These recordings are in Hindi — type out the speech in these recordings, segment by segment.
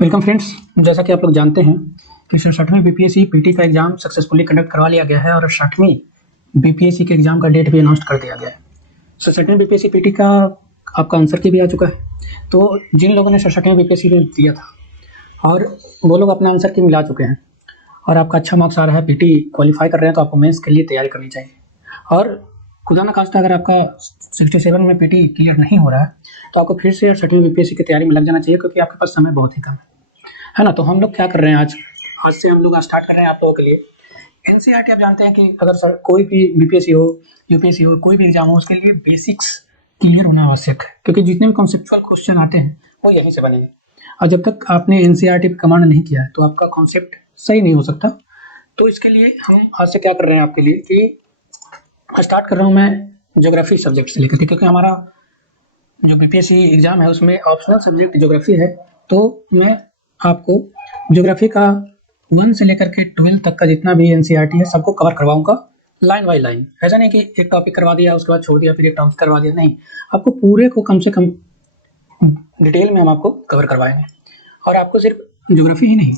Welcome friends. जैसा कि आप लोग जानते हैं कि 67वीं बीपीएससी पीटी का एग्ज़ाम सक्सेसफुली कंडक्ट करवा लिया गया है और 60वीं बीपीएससी के एग्ज़ाम का डेट भी अनाउंस कर दिया गया है। 67वीं बीपीएससी पीटी का आपका आंसर की भी आ चुका है। तो जिन लोगों ने 67वीं बीपीएससी में दिया था और वो लोग अपना आंसर की मिला चुके हैं और आपका अच्छा मार्क्स आ रहा है, पीटी क्वालिफाई कर रहे हैं, तो आपको मेंस के लिए तैयारी करनी चाहिए। और खुदा न खास्ता अगर आपका 67 में पीटी क्लियर नहीं हो रहा है तो आपको फिर से 60वीं बीपीएससी की तैयारी में लग जाना चाहिए, क्योंकि आपके पास समय बहुत ही कम है ना। तो हम लोग क्या कर रहे हैं, आज से हम लोग स्टार्ट कर रहे हैं आप लोगों के लिए एनसीईआरटी। आप जानते हैं कि अगर कोई भी बीपीएससी हो, यूपीएससी हो, कोई भी एग्जाम हो, उसके लिए बेसिक्स क्लियर होना आवश्यक है, क्योंकि जितने भी कॉन्सेप्चुअल क्वेश्चन आते हैं वो यहीं से बनेंगे। और जब तक आपने एनसीईआरटी पे कमांड नहीं किया है तो आपका कॉन्सेप्ट सही नहीं हो सकता। तो इसके लिए हम आज से क्या कर रहे हैं आपके लिए कि स्टार्ट कर रहा हूँ मैं ज्योग्राफी सब्जेक्ट से लेकर के, क्योंकि हमारा जो बीपीएससी एग्जाम है उसमें ऑप्शनल सब्जेक्ट ज्योग्राफी है। तो मैं आपको ज्योग्राफी का 1 से लेकर के 12 तक का जितना भी एनसीईआरटी है सबको कवर करवाऊंगा लाइन बाय लाइन। ऐसा नहीं कि एक टॉपिक करवा दिया उसके बाद छोड़ दिया, फिर एक टॉपिक करवा दिया, नहीं, आपको पूरे को कम से कम डिटेल में हम आपको कवर करवाएंगे। और आपको सिर्फ ज्योग्राफी ही नहीं,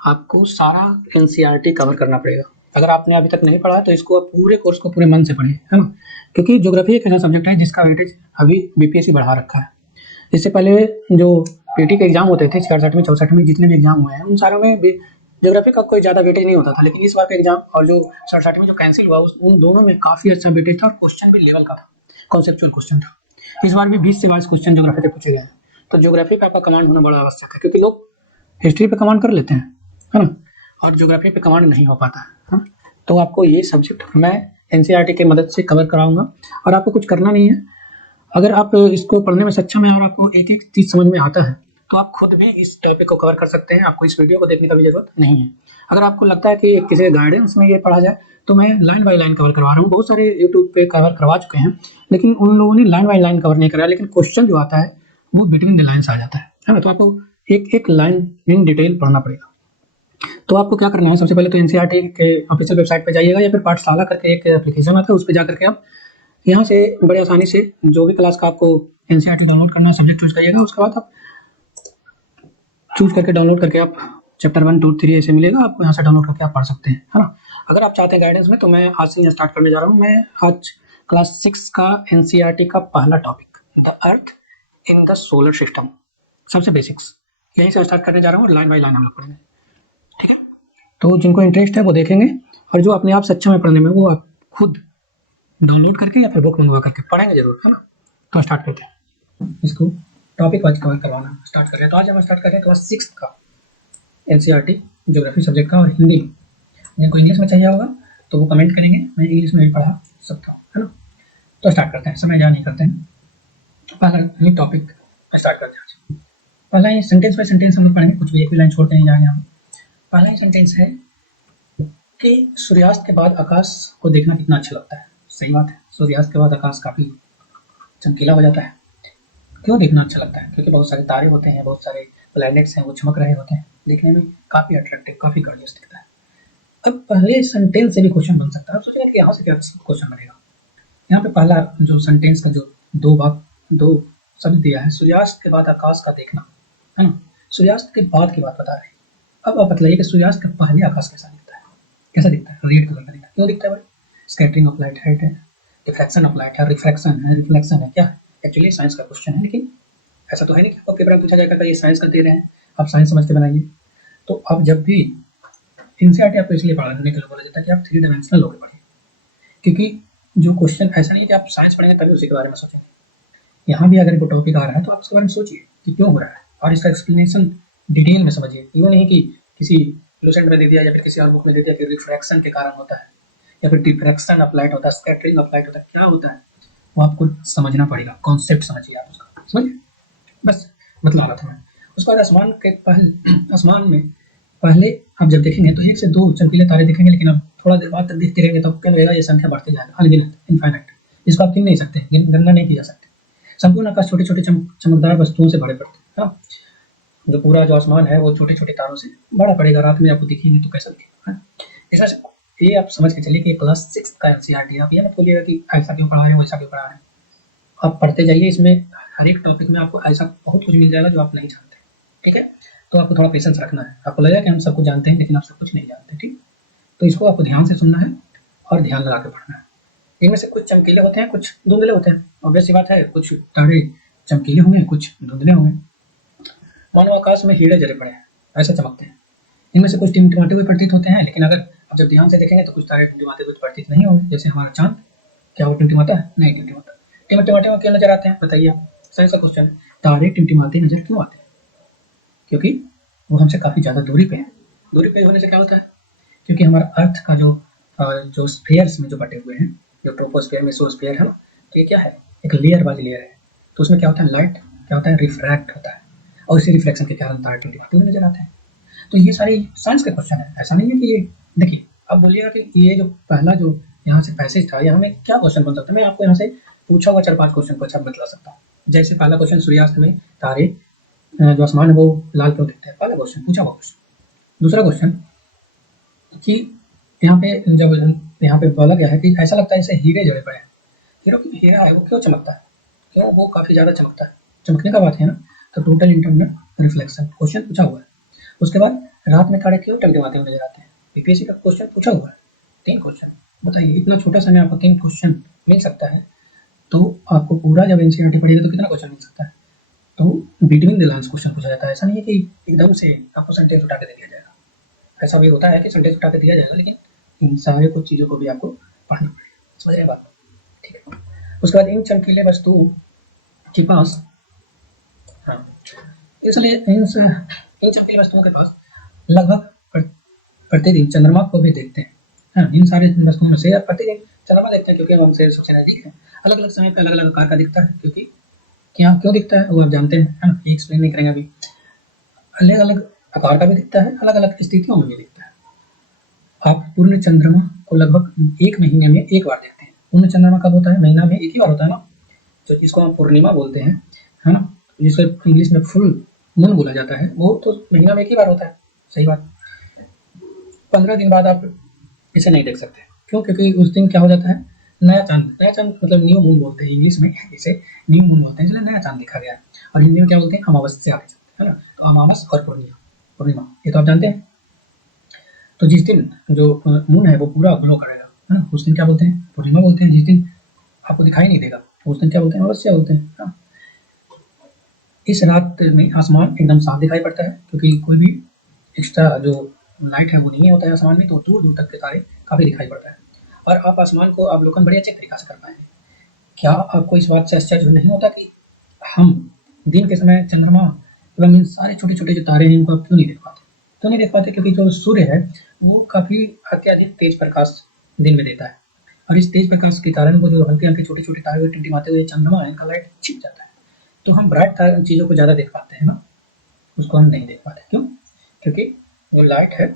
आपको सारा एनसीईआरटी कवर करना पड़ेगा। अगर आपने अभी तक नहीं पढ़ा तो इसको आप पूरे कोर्स को पूरे मन से पढ़िए, है ना, क्योंकि ज्योग्राफी एक ऐसा सब्जेक्ट है जिसका वेटेज अभी बीपीएससी बढ़ा रखा है। इससे पहले जो पीटी के एग्जाम होते थे 67वीं 64वीं जितने भी एग्जाम हुए हैं उन सारों में ज्योग्राफी का कोई ज़्यादा वेटेज नहीं होता था, लेकिन इस बार का एग्जाम और जो 67वीं जो कैंसिल हुआ उन दोनों में काफ़ी अच्छा वेटेज था और क्वेश्चन भी लेवल का था, कॉन्सेप्चुअल क्वेश्चन था। इस बार भी 20 से 22 क्वेश्चन ज्योग्राफी के पूछे गए हैं। तो ज्योग्राफी पे आपका कमांड होना बड़ा आवश्यक है, क्योंकि लोग हिस्ट्री पे कमांड कर लेते हैं, है ना, और ज्योग्राफी पे कमांड नहीं हो पाता है। तो आपको ये सब्जेक्ट मैं एनसीईआरटी की मदद से कवर कराऊंगा और आपको कुछ करना नहीं है। अगर आप इसको पढ़ने में सक्षम है और आपको एक एक चीज़ समझ में आता है तो आप खुद भी इस टॉपिक को कवर कर सकते हैं। आपको इस वीडियो को देखने का भी जरूरत नहीं है। अगर आपको लगता है कि किसी गाइडेंस में ये पढ़ा जाए तो मैं लाइन बाय लाइन कवर करवा रहा हूँ। बहुत सारे यूट्यूब पे कवर करवा चुके हैं, लेकिन उन लोगों ने लाइन बाय लाइन कवर नहीं कराया, लेकिन क्वेश्चन जो आता है वो बिटवीन द लाइन्स आ जाता है ना। तो आपको एक एक लाइन इन डिटेल पढ़ना पड़ेगा। तो आपको क्या करना है, सबसे पहले तो एनसीईआरटी के ऑफिशियल वेबसाइट पर जाइएगा या फिर पाठशाला करके एक एप्लीकेशन आता है, उस पर जाकर के आप यहाँ से बड़े आसानी से जो भी क्लास का आपको एनसीईआरटी डाउनलोड करना है सब्जेक्ट चूज करिएगा। उसके बाद आप चूज करके डाउनलोड करके आप चैप्टर 1, 2, 3 ऐसे मिलेगा, आपको यहाँ से डाउनलोड करके आप पढ़ सकते हैं, है ना। अगर आप चाहते हैं गाइडेंस में तो मैं आज से स्टार्ट करने जा रहा हूँ। मैं आज क्लास 6 का एनसीईआरटी का पहला topic the earth in the solar system, सबसे बेसिक्स यहीं से स्टार्ट करने जा रहा हूँ और लाइन बाय लाइन हम लोग पढ़ेंगे, ठीक है। तो जिनको इंटरेस्ट है वो देखेंगे और जो अपने आप सक्षम है पढ़ने में वो आप खुद डाउनलोड करके या फिर बुक मंगवा करके पढ़ेंगे जरूर, है ना। तो स्टार्ट करते हैं, इसको टॉपिक वाइज कवर करवाना स्टार्ट कर रहे हैं। तो आज हम स्टार्ट कर रहे हैं क्लास 6 का एनसीईआरटी ज्योग्राफी सब्जेक्ट का और हिंदी। जिनको इंग्लिश में चाहिए होगा तो वो कमेंट करेंगे, मैं इंग्लिश में भी पढ़ा सकता हूँ, है ना। तो स्टार्ट करते हैं, समय ज़ाया नहीं करते हैं, पहला ही टॉपिक स्टार्ट करते हैं आज। पहला ही सेंटेंस बाय सेंटेंस हम लोग पढ़ेंगे, कुछ भी एक भी लाइन छोड़ के नहीं जाएंगे हम। पहला ही सेंटेंस है कि सूर्यास्त के बाद आकाश को देखना कितना अच्छा लगता है। सही बात है, सूर्यास्त के बाद आकाश काफ़ी चमकीला हो जाता है। क्यों देखना अच्छा लगता है? क्योंकि बहुत सारे तारे होते हैं, बहुत सारे प्लैनेट्स हैं, वो चमक रहे होते हैं, देखने में काफ़ी अट्रैक्टिव, काफ़ी गॉर्जियस दिखता है। अब पहले सेंटेंस से भी क्वेश्चन बन सकता है। आप सोचेंगे कि यहाँ से क्या क्वेश्चन बनेगा। यहाँ पे पहला जो सेंटेंस का जो दो शब्द दिया है, सूर्यास्त के बाद आकाश का देखना, है ना। सूर्यास्त के बाद की बात बता रहे हैं। अब आप बतलाइए कि सूर्यास्त के पहले आकाश कैसा दिखता है? कैसा दिखता है? रेड कलर का दिखता है। क्यों दिखता है भाई? स्कैटरिंग ऑफ लाइट है, डिफ्रैक्शन ऑफ लाइट है, रिफ्लेक्शन है, क्या एक्चुअली साइंस का क्वेश्चन है, लेकिन ऐसा तो है नहीं कि आपको पेपर में पूछा जाएगा ये साइंस का दे रहे हैं आप साइंस समझ के बनाइए। तो अब जब भी एनसीईआरटी आपको इसलिए पढ़ाने के लिए बोला जाता है कि आप 3 डायमेंशनल होकर पढ़िए, क्योंकि जो क्वेश्चन ऐसा नहीं है कि आप साइंस पढ़ेंगे तभी उसी के बारे में सोचेंगे। यहाँ भी अगर कोई टॉपिक आ रहा है तो आप उसके बारे में सोचिए कि क्यों हो रहा है और इसका एक्सप्लेनेशन डिटेल में समझिए। यूँ नहीं कि किसी लूसेंट में दे दिया या फिर किसी और बुक में दे दिया कि रिफ्रैक्शन के कारण होता है या फिर डिफ्रैक्शन ऑफ लाइट होता है, स्कैटरिंग ऑफ लाइट होता है, क्या होता है वो आपको समझना पड़ेगा। कॉन्सेप्ट समझिए आप उसका, समझिए, बस बतला रहा था मैं। उसके बाद आसमान में पहले आप जब देखेंगे तो 1 से 2 चमकीले तारे दिखेंगे, लेकिन अब थोड़ा देर बाद तक देखते रहेंगे तो क्या लगेगा, ये संख्या बढ़ते जाएगा, अनगिनत, इनफाइनाइट। इसको आप गिन नहीं सकते, गणना नहीं की जा सकती। संपूर्ण आकाश छोटे छोटे चमकदार वस्तुओं से भरे पड़ते हैं। हाँ, जो पूरा जो आसमान है वो छोटे छोटे तारों से बड़ा पड़ेगा, रात में आपको दिखेंगे तो कैसा दिखेगा। ऐसा ये आप समझ के चलिए कि क्लास 6 का एनसीईआरटी। आप ये मत बोलिएगा कि ऐसा क्यों पढ़ा रहे हैं, वैसा क्यों पढ़ा रहे हैं। आप पढ़ते जाइए, इसमें हर एक टॉपिक में आपको ऐसा बहुत कुछ मिल जाएगा जो आप नहीं जानते, ठीक है। तो आपको थोड़ा पेशेंस रखना है। आपको लगेगा कि हम सब कुछ जानते हैं, लेकिन आप सब कुछ नहीं जानते, ठीक? तो इसको आपको ध्यान से सुनना है और ध्यान लगा के पढ़ना है। इनमें से कुछ चमकीले होते हैं, कुछ धुंधले होते हैं। ऑब्वियस सी बात है, कुछ तारे चमकीले होंगे, कुछ धुंधले होंगे। मानो आकाश में हीरे जले पड़े हैं, ऐसे चमकते हैं। इनमें से कुछ टिमटिमाते हुए प्रतीत होते हैं, लेकिन अगर आप जब ध्यान से देखेंगे तो कुछ तारे टिमटिमाते हुए प्रतीत नहीं होंगे। जैसे हमारा चांद, क्या वो टिमटिमाता है? नहीं टिमटिमाता। टिमटिमाते हुए क्यों नजर आते हैं, बताइए आप? सही सा क्वेश्चन है। तारे टिमटिमाते नजर क्यों आते हैं? क्योंकि वो हमसे काफी ज्यादा दूरी पे है। दूरी पे होने से क्या होता है? क्योंकि हमारा अर्थ का जो स्फीयर्स में जो बटे हुए हैं, जो ट्रोपोस्फीयर में मेसोस्फीयर है ना, तो ये क्या है? एक लेयर बाय लेयर है। तो उसमें क्या होता है? लाइट क्या होता है? रिफ्रैक्ट होता है, और इसी रिफ्लेक्शन के कारण तारे टिमटिमाते हुए नजर आते हैं। तो ये सारे साइंस के क्वेश्चन है, ऐसा नहीं है कि ये देखिए, अब बोलिएगा कि ये जो पहला जो यहाँ से पैसेज था, यहाँ में क्या क्वेश्चन बन सकता है? मैं आपको यहाँ से पूछा हुआ 4-5 क्वेश्चन को अच्छा बतला सकता हूँ। जैसे पहला क्वेश्चन, सूर्यास्त में तारे जो आसमान है वो लाल क्यों दिखते हैं? पहला क्वेश्चन पूछा हुआ क्वेश्चन। दूसरा क्वेश्चन कि यहाँ पे जब यहाँ पे बोला गया है कि ऐसा लगता है जैसे हीरे जड़े पड़े हैं। हीरा है वो क्यों चमकता है? क्यों वो काफी ज्यादा चमकता है? चमकने का बात है ना, तो टोटल इंटरनल रिफ्लेक्शन क्वेश्चन पूछा हुआ है। उसके बाद रात में तारे क्यों टिमटिमाते हुए नजर आते हैं? बीपीएससी का क्वेश्चन पूछा हुआ है। 3 क्वेश्चन। बताइए, इतना छोटा समय आपको 3 क्वेश्चन मिल सकता है, तो आपको पूरा जब एनसीईआरटी पढ़िएगा तो कितना क्वेश्चन मिल सकता है? तो बिटवीन द लाइन्स क्वेश्चन पूछा जाता है। ऐसा नहीं है कि एकदम से आपको सेंटेंस उठा के दे दिया जाएगा। ऐसा भी होता है कि सेंटेंस उठा के दिया जाएगा, लेकिन इन सारे कुछ चीज़ों को भी आपको पढ़ना पड़ेगा। समझ रहे हैं बात? ठीक है। उसके बाद इन चमकीले वस्तुओं के पास, हाँ, इसलिए इन चमकीली वस्तुओं के पास लगभग प्रतिदिन चंद्रमा को भी देखते हैं। हाँ, इन सारे वस्तुओं में से आप प्रतिदिन चंद्रमा देखते हैं, क्योंकि हमसे सबसे नजदीक है। अलग अलग समय पे अलग अलग आकार का दिखता है, क्योंकि क्या क्यों दिखता है वो आप जानते हैं, है ना? ये एक्सप्लेन नहीं करेंगे अभी। अलग अलग आकार का भी दिखता है, अलग अलग स्थितियों में भी दिखता है। आप पूर्ण चंद्रमा को लगभग 1 महीने में 1 बार देखते हैं। पूर्ण चंद्रमा कब होता है? महीना में 1 ही बार होता है ना, जो जिसको हम पूर्णिमा बोलते हैं, है ना? जिसको इंग्लिश में फुल मून बोला जाता है, वो तो महीना में 1 ही बार होता है। सही बात। 15 दिन बाद आप इसे नहीं देख सकते। क्यों? क्योंकि उस दिन क्या हो जाता है? नया चांद। नया चांद मतलब न्यू मून बोलते हैं इंग्लिश में, इसे न्यू मून बोलते हैं, इसलिए नया चांद दिखा गया है। और हिंदी में क्या बोलते हैं? अमावस्या, है ना? तो अमावस और पूर्णिमा ये तो आप जानते हैं। तो जिस दिन जो मून है वो पूरा ग्लो करेगा, है ना, उस दिन क्या बोलते हैं? पूर्णिमा बोलते हैं। जिस दिन आपको दिखाई नहीं देगा उस दिन क्या बोलते हैं? अमावस्या बोलते हैं, है ना? इस रात में आसमान एकदम साफ दिखाई पड़ता है, क्योंकि कोई भी एक्स्ट्रा जो लाइट है वो नहीं होता है आसमान में, तो दूर दूर तक के तारे काफी दिखाई पड़ता है। और आप आसमान को अवलोकन बड़े अच्छे तरीका से कर पाएंगे। क्या आपको इस बात से आश्चर्य नहीं होता कि हम दिन के समय चंद्रमा एवं इन सारे छोटे छोटे जो तारे हैं इनको आप क्यों नहीं देख पाते? क्यों नहीं देख पाते? क्योंकि जो सूर्य है वो काफी अत्यधिक तेज प्रकाश दिन में देता है, और इस तेज प्रकाश के कारण वो जो हल्के हल्के छोटे छोटे तारे टिमटिमाते हुए चंद्रमा है, इनका लाइट छिप जाता है। तो हम ब्राइट चीजों को ज्यादा देख पाते हैं ना, उसको हम नहीं देख पाते। क्यों? क्योंकि जो लाइट है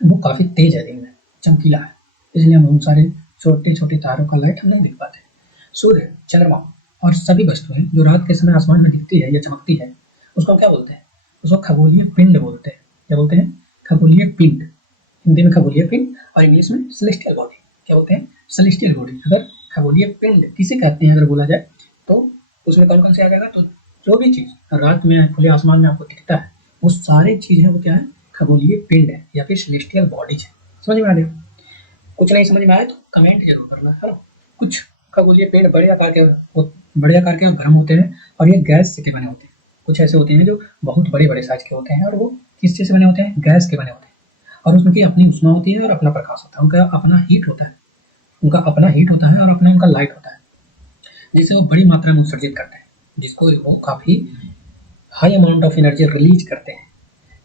वो काफी तेज है, दिन में चमकीला है, इसलिए हम उन सारे छोटे छोटे तारों का लाइट हम नहीं देख पाते। सूर्य, चंद्रमा और सभी वस्तुएं जो रात के समय आसमान में दिखती है या चमकती है, उसको क्या बोलते हैं? उसको खगोलीय पिंड बोलते हैं। क्या बोलते हैं? खगोलीय पिंड। हिंदी में खगोलीय पिंड और इंग्लिश में सेलेस्टियल बॉडी। क्या बोलते हैं? Celestial body. अगर खगोलीय पिंड किसे कहते हैं अगर बोला जाए तो उसमें कौन कौन से आ जाएगा? तो जो भी चीज रात में खुले आसमान में आपको दिखता है वो सारी चीज है, वो क्या है? खगोलीय पिंड है या फिर सेलेस्टियल बॉडीज है। समझ में आ गया? कुछ नहीं समझ में आया तो कमेंट जरूर करना, है ना? कुछ खगोलीय पिंड बड़े आकार के और गर्म होते हैं, और ये गैस के बने होते हैं। कुछ ऐसे होते हैं जो बहुत बड़े बड़े साइज के होते हैं, और वो किस चीज से बने होते हैं? गैस के बने होते हैं। और उसमें की अपनी उष्मा होती है और अपना प्रकाश होता है, उनका अपना हीट होता है, और अपना उनका लाइट होता है, जिसे वो बड़ी मात्रा में उत्सर्जित करते हैं, जिसको वो काफी high amount of energy release करते हैं।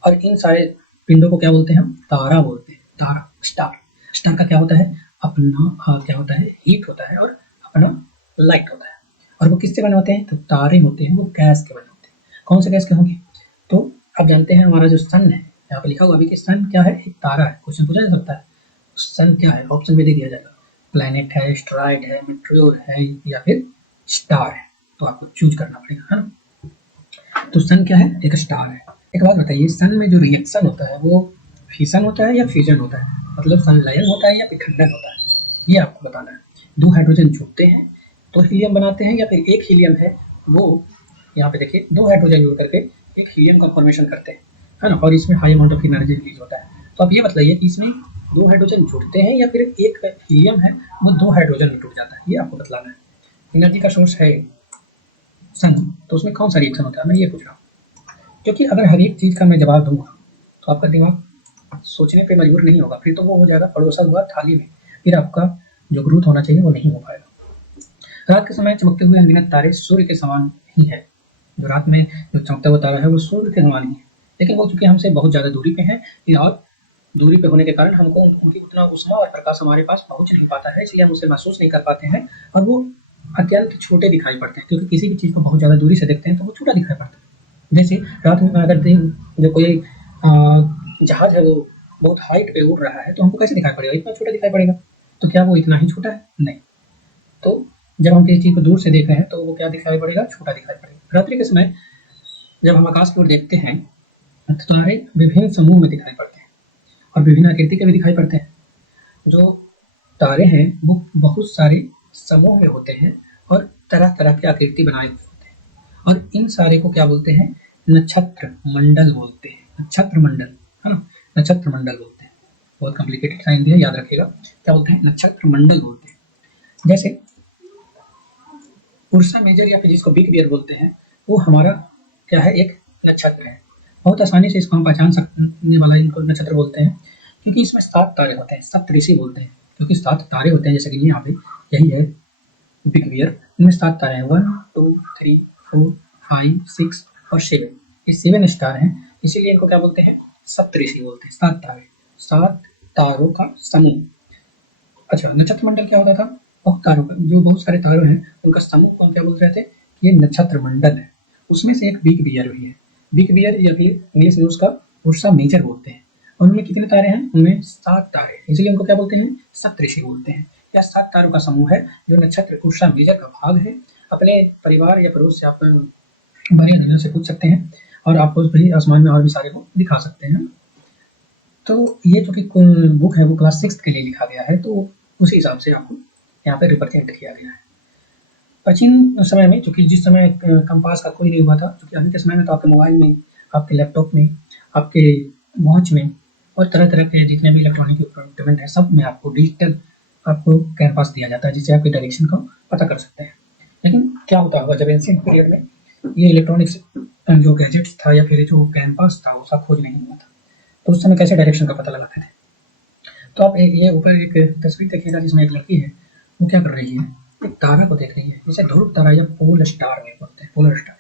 और इन सारे पिंडों को क्या बोलते हैं? हम तारा बोलते हैं। तारा, स्टार। स्टार का क्या होता है? अपना क्या होता है? हीट होता है और अपना लाइट होता है। और वो किससे बने होते हैं? तो तारे होते हैं वो गैस के बने होते हैं। कौन से गैस के होंगे? तो आप जानते हैं हमारा जो सन है, यहाँ पे लिखा हुआ अभी कि सन क्या है? एक तारा है। क्वेश्चन पूछा जा सकता है सन क्या है, ऑप्शन में दे दिया जाएगा। प्लैनेट है, एस्टेरॉइड है, मीटियोर है या फिर स्टार है, तो आपको चूज करना पड़ेगा, है ना? तो सन क्या है? एक स्टार है। एक बात बताइए, सन में जो रिएक्शन होता है वो फिशन होता है या फ्यूजन होता है? मतलब संलयन होता है या फिर खंडन होता है, ये आपको बताना है। 2 हाइड्रोजन जुड़ते हैं तो हीलियम बनाते हैं, या फिर एक हीलियम है वो, यहाँ पे देखिए 2 हाइड्रोजन जुड़ करके एक हीलियम का फॉर्मेशन करते हैं, है ना, और इसमें high amount of energy release होता है। तो आप ये बताइए कि इसमें 2 हाइड्रोजन जुड़ते हैं या फिर एक हीलियम है वो 2 हाइड्रोजन में टूट जाता है, ये आपको बतलाना है। एनर्जी का सोर्स है सन, तो उसमें कौन सा रिएक्शन होता है, मैं ये पूछ रहा हूँ। क्योंकि अगर हर एक चीज़ का मैं जवाब दूंगा तो आपका दिमाग सोचने पे मजबूर नहीं होगा, फिर तो वो हो जाएगा पड़ोसा हुआ थाली में, फिर आपका जो ग्रोथ होना चाहिए वो नहीं हो पाएगा। रात के समय चमकते हुए अनगिनत तारे सूर्य के समान ही है। जो रात में जो चमकता हुआ तारा है वो सूर्य के समान ही है, लेकिन वो चूंकि हमसे बहुत ज़्यादा दूरी पे है, और दूरी पे होने के कारण हमको उनकी उतना ऊष्मा और प्रकाश हमारे पास पहुंच नहीं पाता है, इसलिए हम उसे महसूस नहीं कर पाते हैं, और वो अत्यंत छोटे दिखाई पड़ते हैं। क्योंकि किसी भी चीज़ को बहुत ज़्यादा दूरी से देखते हैं तो वो छोटा दिखाई पड़ता है। जैसे रात में अगर जो कोई जहाज है वो बहुत हाइट पे उड़ रहा है तो हमको कैसे दिखाई पड़ेगा, इतना छोटा दिखाई पड़ेगा। तो क्या वो इतना ही छोटा है? नहीं। तो जब हम किसी चीज़ को दूर से देख रहे हैं तो वो क्या दिखाई पड़ेगा, छोटा दिखाई पड़ेगा। रात्रि के समय जब हम आकाश की ओर देखते हैं तो तारे विभिन्न समूह में दिखाई पड़ते हैं और विभिन्न आकृति के भी दिखाई पड़ते हैं। जो तारे हैं वो बहुत सारे समूह में होते हैं और तरह तरह की आकृति बनाए हुए होते हैं, और इन सारे को क्या बोलते हैं, नक्षत्र मंडल बोलते हैं। नक्षत्र मंडल, है ना, नक्षत्र मंडल बोलते हैं। बहुत कॉम्प्लिकेटेड साइन भी है, याद रखिएगा। क्या बोलते हैं, नक्षत्र मंडल बोलते हैं। जैसे उर्सा मेजर या फिर जिसको बिग बियर बोलते हैं, वो हमारा क्या है, एक नक्षत्र है। बहुत आसानी से इसको हम पहचान सकने वाला इनको नक्षत्र बोलते हैं, क्योंकि इसमें 7 तारे होते हैं, सप्तऋषि बोलते हैं। क्योंकि 7 तारे होते हैं, जैसे कि यहाँ पे यही है बिग बियर, इनमें 7 तारे हैं, 1 2 3 4 5 6 और 7। ये 7 स्टार हैं, इसीलिए इनको क्या बोलते हैं, सप्तऋषि बोलते हैं। 7 तारे, 7 तारों का समूह। अच्छा, नक्षत्र मंडल क्या होता था, बहुत तारों का, जो बहुत सारे तारे हैं उनका समूह को हम क्या बोल रहे थे, ये नक्षत्र मंडल है। उसमें से एक बिग बियर भी है। बिग बियर या फिर इंग्लिश में उसका उर्सा मेजर बोलते हैं। और उनमें कितने तारे हैं, उनमें 7 तारे, इसलिए उनको क्या बोलते हैं, सप्तऋषि बोलते हैं। या 7 तारों का समूह है जो नक्षत्र उर्सा मेजर का भाग है। अपने परिवार या पड़ोस से आप बड़े अध्ययन से पूछ सकते हैं, और आपको भी आसमान में और भी सारे को दिखा सकते हैं। तो ये जो कि बुक है वो क्लास 6 के लिए लिखा गया है, तो उसी हिसाब से आपको यहाँ पे रिप्रेजेंट किया गया है। प्राचीन समय में, चूंकि जिस समय कंपास का कोई नहीं हुआ था, क्योंकि अभी के समय में तो आपके मोबाइल में, आपके लैपटॉप में, आपके वॉच में और तरह तरह के जितने भी इलेक्ट्रॉनिक इक्विपमेंट है सब में आपको डिजिटल आपको कैनवास दिया जाता है, जिससे आपके डायरेक्शन को पता कर सकते हैं। लेकिन क्या होता होगा जब एंशिएंट पीरियड में ये इलेक्ट्रॉनिक्स जो गैजेट्स था या फिर जो कैनवास था उसका खोज नहीं हुआ था, तो उस समय कैसे डायरेक्शन का पता लगाते थे। तो आप ये ऊपर एक तस्वीर देखिएगा जिसमें एक लड़की है, वो क्या कर रही है, एक तारा को देख रही है, जिसे ध्रुव तारा या पोल स्टार में बोलते हैं। पोलर स्टार,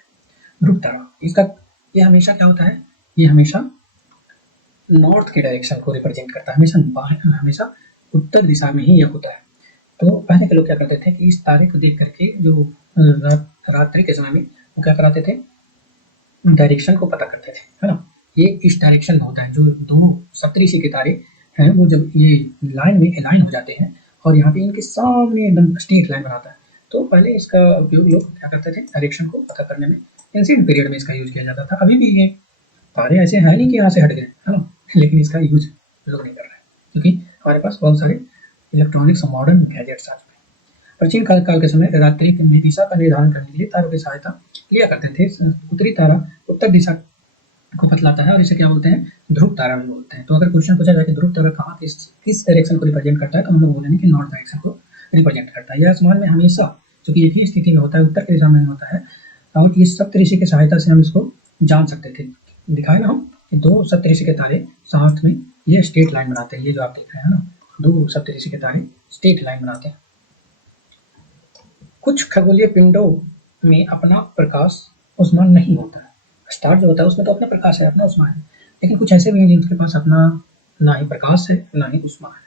ध्रुव तारा, इसका ये हमेशा क्या होता है, ये हमेशा नॉर्थ के डायरेक्शन को रिप्रेजेंट करता है, हमेशा उत्तर दिशा में ही यह होता है। तो पहले के लोग क्या करते थे कि इस तारे को देख करके जो रात्रि के समय में वो क्या कराते थे, डायरेक्शन को पता करते थे, है ना। ये इस डायरेक्शन में होता है, जो 2 सप्तऋषि के तारे हैं वो जब ये लाइन में अलाइन हो जाते हैं और यहाँ पे इनके सामने एकदम स्ट्रेट लाइन बनाता है, तो पहले इसका उपयोग लोग क्या करते थे, डायरेक्शन को पता करने में एंशिएंट पीरियड में इसका यूज किया जाता था। अभी भी ये तारे ऐसे हैं नहीं कि यहाँ से हट गए, है ना, लेकिन इसका यूज लोग नहीं कर रहे हैं, क्योंकि हमारे पास बहुत सारे इलेक्ट्रॉनिक्स और मॉडर्न गैजेट्स आ चुके हैं। प्राचीन काल के समय रात्रि की दिशा का निर्धारण करने के लिए तारों की सहायता लिया करते थे। उत्तरी तारा उत्तर दिशा को बतलाता है और इसे क्या बोलते हैं, ध्रुव तारा भी बोलते हैं। तो अगर क्वेश्चन पूछा जाए कि ध्रुव तारा कहाँ किस डायरेक्शन को रिप्रेजेंट करता है, तो हम लोग बोलेंगे कि नॉर्थ डायरेक्शन को रिप्रेजेंट करता है। यह आसमान में हमेशा चूंकि एक ही स्थिति में होता है, उत्तर की दिशा में होता है, और इस सप्तऋषि की सहायता से हम इसको जान सकते थे। दिखाए ना हम कि 2 सप्तऋषि के तारे साथ में ये स्ट्रेट लाइन बनाते हैं, ये जो आप देख रहे हैं ना, 2 सप्तऋषि के तारे स्ट्रेट लाइन बनाते हैं। कुछ खगोलीय पिंडों में अपना प्रकाश उष्मा नहीं होता है। स्टार जो होता है उसमें तो अपना प्रकाश है, अपना उष्मा है, लेकिन कुछ ऐसे भी हैं जिनके पास अपना ना ही प्रकाश है ना ही उष्मा है।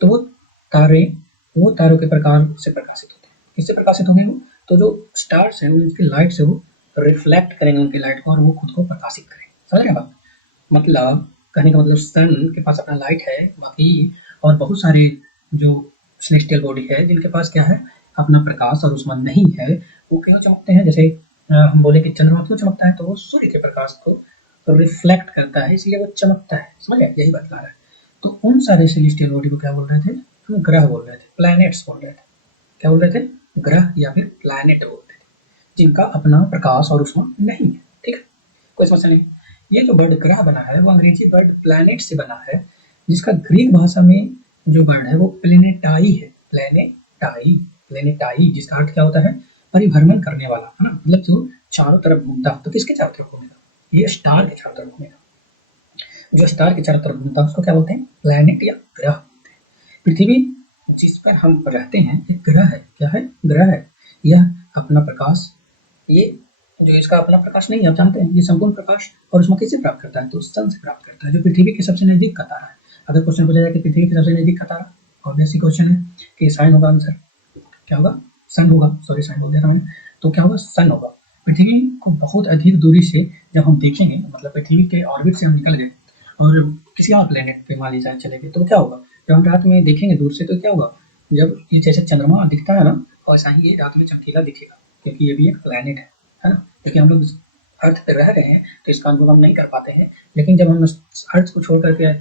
तो वो तारों के प्रकार से प्रकाशित होते हैं। किससे प्रकाशित होंगे वो, तो जो स्टार्स हैं उनकी लाइट से वो रिफ्लेक्ट करेंगे उनकी लाइट को और वो खुद को प्रकाशित करेंगे। समझ रहे हैं बात, मतलब कहने का मतलब सन के पास अपना लाइट है, बाकी और बहुत सारे जो सेलेस्टियल बॉडी है जिनके पास क्या है, अपना प्रकाश और उष्मा नहीं है, वो क्यों चमकते हैं। जैसे हम बोले कि चंद्रमा क्यों चमकता है, तो वो सूर्य के प्रकाश को रिफ्लेक्ट करता है, इसलिए वो चमकता है। समझे, यही बतला रहा है। तो उन सारे सेलेस्टियल बॉडी को क्या बोल रहे थे, हम ग्रह बोल रहे थे, प्लैनेट्स बोल रहे थे। क्या बोल रहे थे, ग्रह या फिर प्लैनेट बोलते थे, जिनका अपना प्रकाश और उष्मा नहीं है। ठीक है, कोई समस्या नहीं। ये जो वर्ड ग्रह बना है वो अंग्रेजी वर्ड प्लैनेट से बना है, जिसका ग्रीक भाषा में जो वर्ड है वो प्लेनेटाई है। प्लेनेटाई, प्लेनेटाई जिसका अर्थ क्या होता है? परिभ्रमण करने वाला, है ना, मतलब जो चारों तरफ घूमता। तो किसके चारों तरफ घूमेगा? ये स्टार के चारों तरफ घूमेगा। जो स्टार के चारों तरफ घूमता है उसको क्या बोलते हैं? प्लैनेट या ग्रह बोलते हैं। पृथ्वी जिस पर हम रहते हैं एक ग्रह है। क्या है? ग्रह है। यह अपना प्रकाश, ये जो इसका अपना प्रकाश नहीं है, आप जानते हैं, ये संपूर्ण प्रकाश और उसमें किससे प्राप्त करता है? तो सन से प्राप्त करता है, जो पृथ्वी के सबसे नजदीक का तारा है। अगर क्वेश्चन पूछा जाए कि पृथ्वी के सबसे नजदीक का तारा, ऑब्वियसली क्वेश्चन है कि साइन होगा आंसर। क्या होगा? सन होगा। सॉरी, साइन बोल दिया था मैंने। तो क्या होगा? सन होगा। पृथ्वी को बहुत अधिक दूरी से जब हम देखेंगे, मतलब पृथ्वी के ऑर्बिट से हम निकल गए और किसी और प्लेनेट पे मान लीजिए चले गए, तो क्या होगा? जब हम रात में देखेंगे दूर से तो क्या होगा? जब ये जैसे चंद्रमा दिखता है ना, वैसा ही ये रात में चमकीला दिखेगा, क्योंकि ये भी एक प्लेनेट है ना। क्योंकि हम लोग अर्थ पे रह रहे हैं तो इसका अनुभव हम नहीं कर पाते हैं, लेकिन जब हम अर्थ को छोड़ करके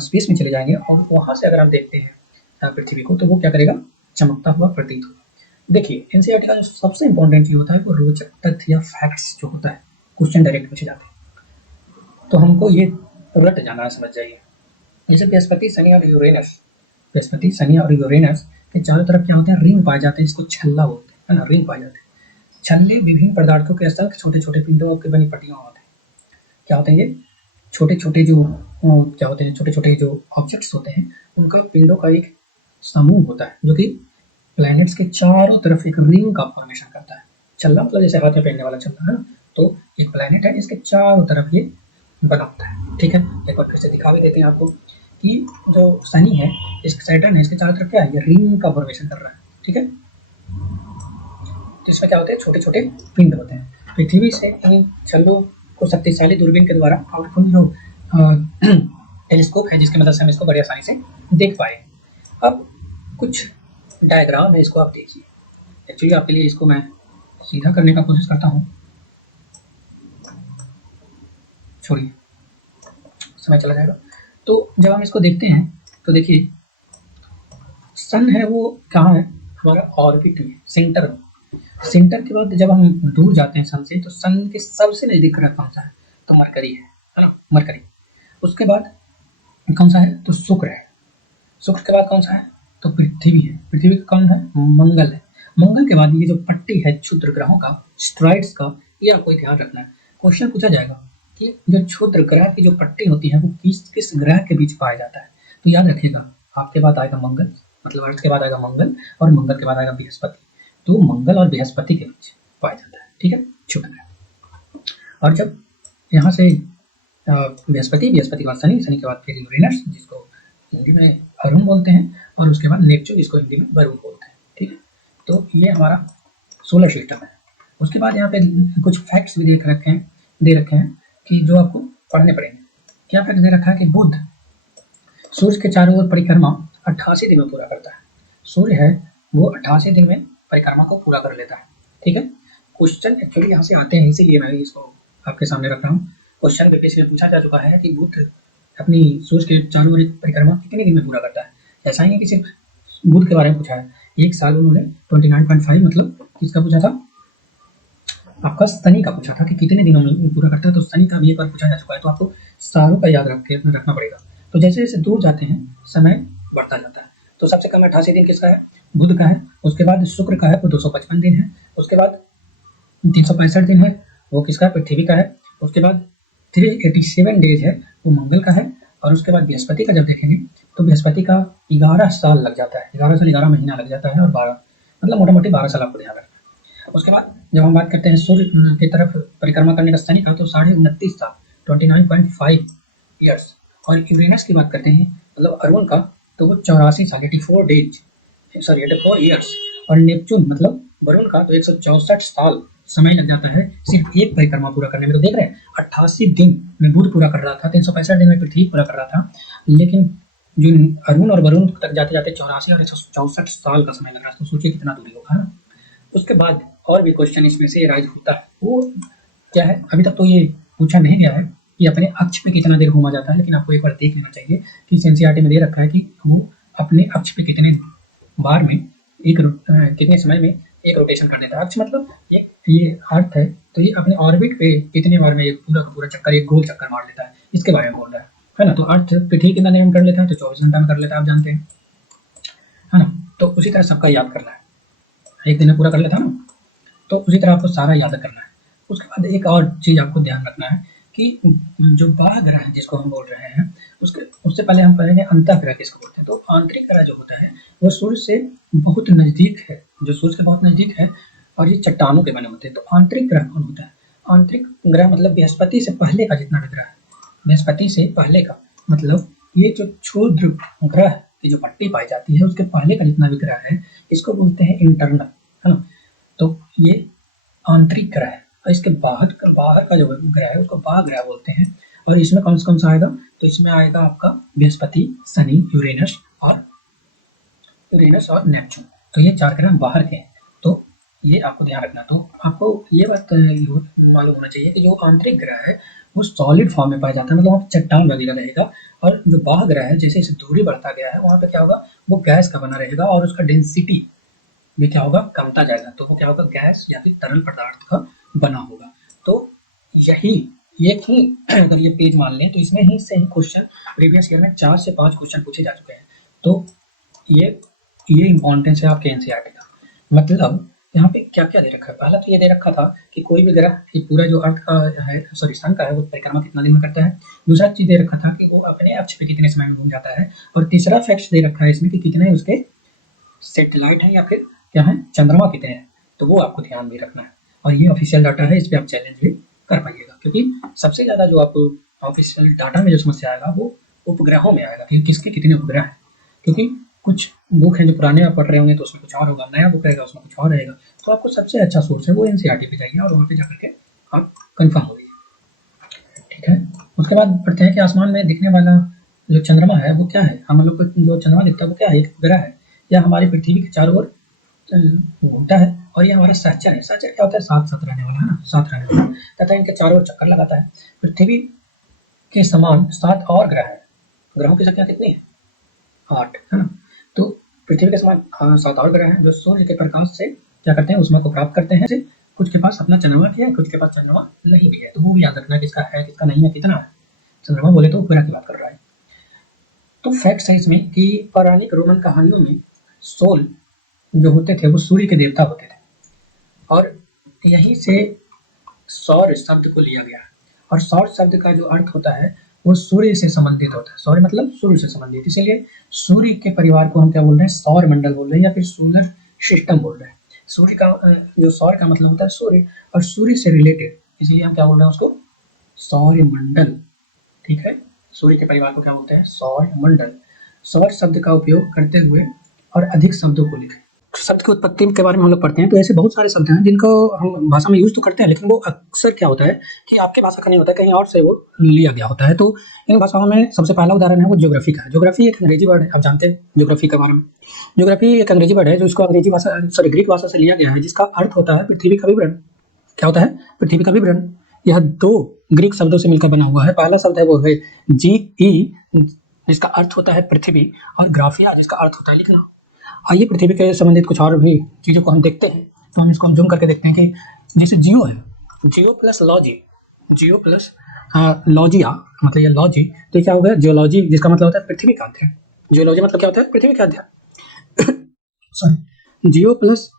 स्पेस में चले जाएंगे और वहाँ से अगर हम देखते हैं पृथ्वी को, तो वो क्या करेगा? चमकता हुआ प्रतीत होगा। देखिए, एनसीईआरटी का जो सबसे इंपॉर्टेंट चीज होता है वो रोचक तथ्य या फैक्ट्स जो होता है, क्वेश्चन डायरेक्ट पूछे जाते हैं, तो हमको ये रट जाना है, समझ जाइए। जैसे बृहस्पति, शनि और यूरेनस, बृहस्पति, शनि और यूरेनस के चारों तरफ क्या होते हैं? रिंग पाए जाते हैं, जिसको छल्ला बोलते हैं, है ना, रिंग पाए जाते हैं। छल्ले विभिन्न पदार्थों के असंख्य छोटे छोटे पिंडों की बनी पट्टियां होते हैं। क्या होते हैं ये? छोटे छोटे जो क्या होते हैं? छोटे छोटे जो ऑब्जेक्ट्स होते हैं उनका पिंडों का एक समूह होता है, जो कि प्लैनेट्स के चारों तरफ एक रिंग का फॉर्मेशन करता है। छल्ला मतलब जैसे हाथ में पहनने वाला छल्ला, है ना। तो एक प्लैनेट है जिसके चारों तरफ ये बना होता है। ठीक है, एक बार फिर से दिखा भी देते हैं आपको कि जो शनि है, इस सैटर्न है, इसके चारों तरफ क्या है? ये रिंग का फॉर्मेशन कर रहा है। ठीक है, तो इसमें क्या होते हैं? छोटे छोटे पिंड होते हैं। पृथ्वी से इन छल्लों को शक्तिशाली दूरबीन के द्वारा और उन जो टेलीस्कोप है जिसकी मदद से हम इसको बड़ी आसानी से देख पाए। अब कुछ डायग्राम है, इसको आप देखिए। एक्चुअली आपके लिए इसको मैं सीधा करने का कोशिश करता हूँ, छोड़िए, समय चला जाएगा। तो जब हम इसको देखते हैं तो देखिए, सन है वो कहाँ है? हमारा ऑर्बिट में, सेंटर में। सेंटर के बाद जब हम दूर जाते हैं सन से, तो सन के सबसे नजदीक ग्रह कौन सा है? तो मरकरी है ना, मरकरी। उसके बाद कौन सा है? तो शुक्र है। शुक्र के बाद कौन सा है? तो पृथ्वी है। पृथ्वी का कौन है? मंगल है। मंगल के बाद ये जो पट्टी है क्षुद्र ग्रहों का, स्ट्राइड्स का, ये आपको ध्यान रखना है। क्वेश्चन पूछा जाएगा कि जो क्षुद्र ग्रह की जो पट्टी होती है वो किस किस ग्रह के बीच पाया जाता है। तो याद रखिएगा, आपके बाद आएगा मंगल, मतलब अर्थ के बाद आएगा मंगल, और मंगल के बाद आएगा बृहस्पति। तो मंगल और बृहस्पति के बीच पाया जाता है। ठीक है, क्षुद्र ग्रह। और जब यहाँ से बृहस्पति, बृहस्पति के बाद शनि, शनि के बाद फिर यूरेनस, जिसको हिंदी में अरुण बोलते हैं, और उसके बाद नेपच्यून, जिसको हिंदी में वरुण बोलते हैं। ठीक है, तो ये हमारा सोलर सिस्टम है। उसके बाद यहाँ पे कुछ फैक्ट्स भी दे रखे हैं कि जो आपको पढ़ने पड़ेंगे। क्या फैक्ट दे रखा है कि बुध सूर्य के चारों ओर परिक्रमा 88 दिन में पूरा करता है। सूर्य है वो 88 दिन में परिक्रमा को पूरा कर लेता है। ठीक है, क्वेश्चन एक्चुअली यहाँ से आते हैं, इसीलिए मैं इसको आपके सामने रख रहा हूँ। क्वेश्चन बीपीएससी में पूछा जा चुका है कि बुध अपनी सूर्य के चारों ओर परिक्रमा कितने दिन में पूरा करता है। ऐसा ही है कि सिर्फ बुध के बारे में पूछा है। एक साल उन्होंने 29.5 मतलब किसका पूछा था? आपका शनि का पूछा था कि कितने दिनों में पूरा करता है। तो शनि का भी एक बार पूछा जा चुका है, तो आपको सारों का याद रखना पड़ेगा। तो जैसे जैसे दूर जाते हैं समय बढ़ता जाता है। तो सबसे कम 88 दिन किसका है? बुध का है। उसके बाद शुक्र का है, वो 255 दिन है। उसके बाद 365 दिन है, वो किसका है? पृथ्वी का है। उसके बाद 387 डेज है, वो मंगल का है। और उसके बाद बृहस्पति का जब देखेंगे तो बृहस्पति का 11 साल लग जाता है, 11 साल 11 महीना लग जाता है, और 12 मतलब मोटा मोटी 12 साल आपको ध्यान रखना है। उसके बाद जब हम बात करते हैं सूर्य की तरफ परिक्रमा करने का शनि का, तो 29.5 साल 29.5 ईयर्स। और यूरेनस की बात करते हैं, मतलब अरुण का, तो वो 84 साल 84 ईयर्स। और नेपच्यून मतलब वरुण का, तो 164 साल समय लग जाता है सिर्फ एक परिक्रमा पूरा करने में। तो देख रहे हैं, 88 दिन में बुध पूरा कर रहा था, 365 दिन में पृथ्वी पूरा कर रहा था, लेकिन जो अरुण और वरुण तक जाते जाते 84 और 164 साल का समय लग रहा था। तो सोचिए कितना दूरी होगा ना। उसके बाद और भी क्वेश्चन इसमें से राइज होता है, वो क्या है? अभी तक तो ये पूछा नहीं गया है कि अपने अक्ष पे कितना देर घूमा जाता है, लेकिन आपको एक बार देख लेना चाहिए कि एनसीईआरटी में दे रखा है कि वो अपने अक्ष पे कितने बार में कितने समय में एक रोटेशन कर देता है। अक्ष मतलब ये अर्थ है, तो ये अपने ऑर्बिट पे कितने बार में ये पूरा का पूरा चक्कर, एक गोल चक्कर मार लेता है, इसके बारे में बोल रहा है ना। तो अर्थ पृथ्वी कितना देर में कर लेता है, तो 24 घंटा में कर लेता है, आप जानते हैं, है ना। तो उसी तरह सबका याद करना है, एक दिन में पूरा कर लेता है ना, तो उसी तरह आपको सारा याद करना है। उसके बाद एक और चीज़ आपको ध्यान रखना है कि जो बाह्य ग्रह है जिसको हम बोल रहे हैं, उससे पहले हम पढ़ेंगे अंतः ग्रह किसको बोलते हैं। तो आंतरिक ग्रह जो होता है वो सूर्य से बहुत नज़दीक है, जो सूर्य से बहुत नज़दीक है और ये चट्टानों के बने होते हैं। तो आंतरिक ग्रह कौन होता है? आंतरिक ग्रह मतलब बृहस्पति से पहले का जितना भी ग्रह है, बृहस्पति से पहले का मतलब ये जो क्षुद्र ग्रह की जो पट्टी पाई जाती है उसके पहले का जितना भी ग्रह है, इसको बोलते हैं इंटरनल, है ना। तो ये आंतरिक ग्रह है। और इसके बाहर का जो ग्रह है उसको बाह्य ग्रह बोलते हैं। और इसमें कौन सा आएगा? तो इसमें आएगा आपका बृहस्पति, शनि, यूरेनस और नेपच्यून। तो ये 4 ग्रह बाहर के हैं, तो ये आपको ध्यान रखना। तो आपको ये बात मालूम होना चाहिए कि जो आंतरिक ग्रह है वो सॉलिड फॉर्म में पाया जाता है, मतलब वहाँ पे चट्टान वगैरह रहेगा। और जो बाह्य ग्रह है जैसे जैसे दूरी बढ़ता गया है वहाँ पे क्या होगा, वो गैस का बना रहेगा और उसका डेंसिटी भी क्या होगा, कमता जाएगा। तो वो क्या होगा, गैस या फिर तरल पदार्थ का बना होगा। तो यही एक ही अगर ये पेज मान लें तो इसमें ही से ही क्वेश्चन प्रीवियस ईयर में 4 से 5 क्वेश्चन पूछे जा चुके हैं। तो ये इम्पोर्टेंस है आपके एनसीईआरटी का। मतलब यहाँ पे क्या क्या दे रखा है? पहला तो ये दे रखा था कि कोई भी ग्रह ये पूरा जो अर्थ का है, सॉरी सन का है, वो परिक्रमा कितना दिन में करता है। दूसरा चीज दे रखा था कि वो अपने अक्ष पे कितने समय में घूम जाता है। और तीसरा फैक्ट दे रखा है इसमें कि कितने उसके सैटेलाइट हैं या फिर क्या है, चंद्रमा कितने हैं। तो वो आपको ध्यान भी रखना है। और ये ऑफिशियल डाटा है, इस पर आप चैलेंज भी कर पाइएगा, क्योंकि सबसे ज़्यादा जो आपको ऑफिशियल डाटा में जो समस्या आएगा वो उपग्रहों में आएगा कि किसके कितने उपग्रह हैं। क्योंकि कुछ बुक है जो पुराने आप पढ़ रहे होंगे तो उसमें कुछ और होगा, नया बुक रहेगा उसमें कुछ और रहेगा। तो आपको सबसे अच्छा सोर्स है वो एनसीईआरटी पे जाइए और वहाँ पे जाकर के आप कंफर्म हो जाइए, ठीक है। उसके बाद पढ़ते हैं कि आसमान में दिखने वाला जो चंद्रमा है वो क्या है। हम लोग को जो चंद्रमा दिखता है वो क्या है, एक ग्रह है। यह हमारी पृथ्वी के चारों ओर घूमता है और ये हमारा सहचर है। सहचर क्या होता है? साथ साथ रहने वाला, है ना, साथ रहने वाला, तथा इनके चारों ओर चक्कर लगाता है। पृथ्वी के समान 7 और ग्रह हैं। ग्रहों की संख्या कितनी है? 8, है ना। तो पृथ्वी के समान 7 और ग्रह हैं जो सूर्य के प्रकाश से क्या करते हैं, ऊष्मा को प्राप्त करते हैं। कुछ के पास अपना चंद्रमा भी है, कुछ के पास चंद्रमा नहीं भी है। तो वो भी याद रखना किसका है किसका नहीं है, कितना है। चंद्रमा बोले तो उपग्रह की बात कर रहा है। तो फैक्ट है इसमें कि पौराणिक रोमन कहानियों में सोल जो होते थे वो सूर्य के देवता होते थे और यहीं से सौर शब्द को लिया गया। और सौर शब्द का जो अर्थ होता है वो सूर्य से संबंधित होता है। सौर मतलब सूर्य से संबंधित, इसीलिए सूर्य के परिवार को हम क्या बोल रहे हैं, सौर मंडल बोल रहे हैं या फिर सोलर सिस्टम बोल रहे हैं। सूर्य का जो सौर का मतलब होता है सूर्य, और सूर्य से रिलेटेड, इसलिए हम क्या बोल रहे हैं उसको, सौर मंडल, ठीक है। सूर्य के परिवार को क्या बोलते हैं, सौर मंडल। सौर शब्द का उपयोग करते हुए और अधिक शब्दों को लिखें। शब्द की उत्पत्ति के बारे में हम लोग पढ़ते हैं तो ऐसे बहुत सारे शब्द हैं जिनको हम भाषा में यूज तो करते हैं, लेकिन वो अक्सर क्या होता है कि आपके भाषा का नहीं होता है, कहीं और से वो लिया गया होता है। तो इन भाषाओं में सबसे पहला उदाहरण है वो ज्योग्राफी का है। ज्योग्राफी एक अंग्रेजी वर्ड है, आप जानते हैं ज्योग्राफी के बारे में। ज्योग्राफी एक अंग्रेजी वर्ड है जो इसको अंग्रेजी भाषा ग्रीक भाषा से लिया गया है, जिसका अर्थ होता है पृथ्वी का विवरण। क्या होता है? पृथ्वी का विवरण। यह 2 ग्रीक शब्दों से मिलकर बना हुआ है। पहला शब्द है वो है GE जिसका अर्थ होता है पृथ्वी, और ग्राफिया जिसका अर्थ होता है लिखना। आइए पृथ्वी के संबंधित कुछ और भी चीज़ों को हम देखते हैं। तो हम इसको जूम करके देखते हैं कि जैसे जियो है, जियो प्लस लॉजिया, मतलब ये लॉजी, तो क्या हो गया, जियोलॉजी जिसका मतलब होता है पृथ्वी का अध्ययन। जियोलॉजी मतलब क्या होता है? पृथ्वी का अध्ययन। सॉरी, जियो प्लस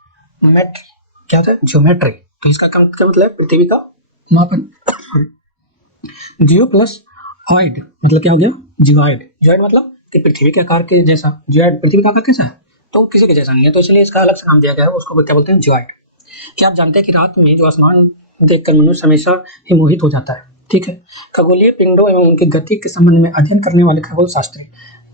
मैट्री क्या होता है? ज्योमेट्री, तो इसका क्या मतलब है? पृथ्वी का मापन। जियो प्लस ऑइड मतलब क्या हो गया? जियोइड। जियोइड मतलब कि पृथ्वी के आकार के जैसा। जियोइड पृथ्वी का आकार कैसा है? तो किसी के जैसा नहीं है, तो इसलिए इसका अलग से नाम दिया गया है, उसको क्या बोलते हैं? जियोइड। क्या आप जानते हैं कि रात में जो आसमान देखकर मनुष्य हमेशा ही मोहित हो जाता है, ठीक है। खगोलीय पिंडों एवं उनकी गति के संबंध में अध्ययन करने वाले खगोल शास्त्री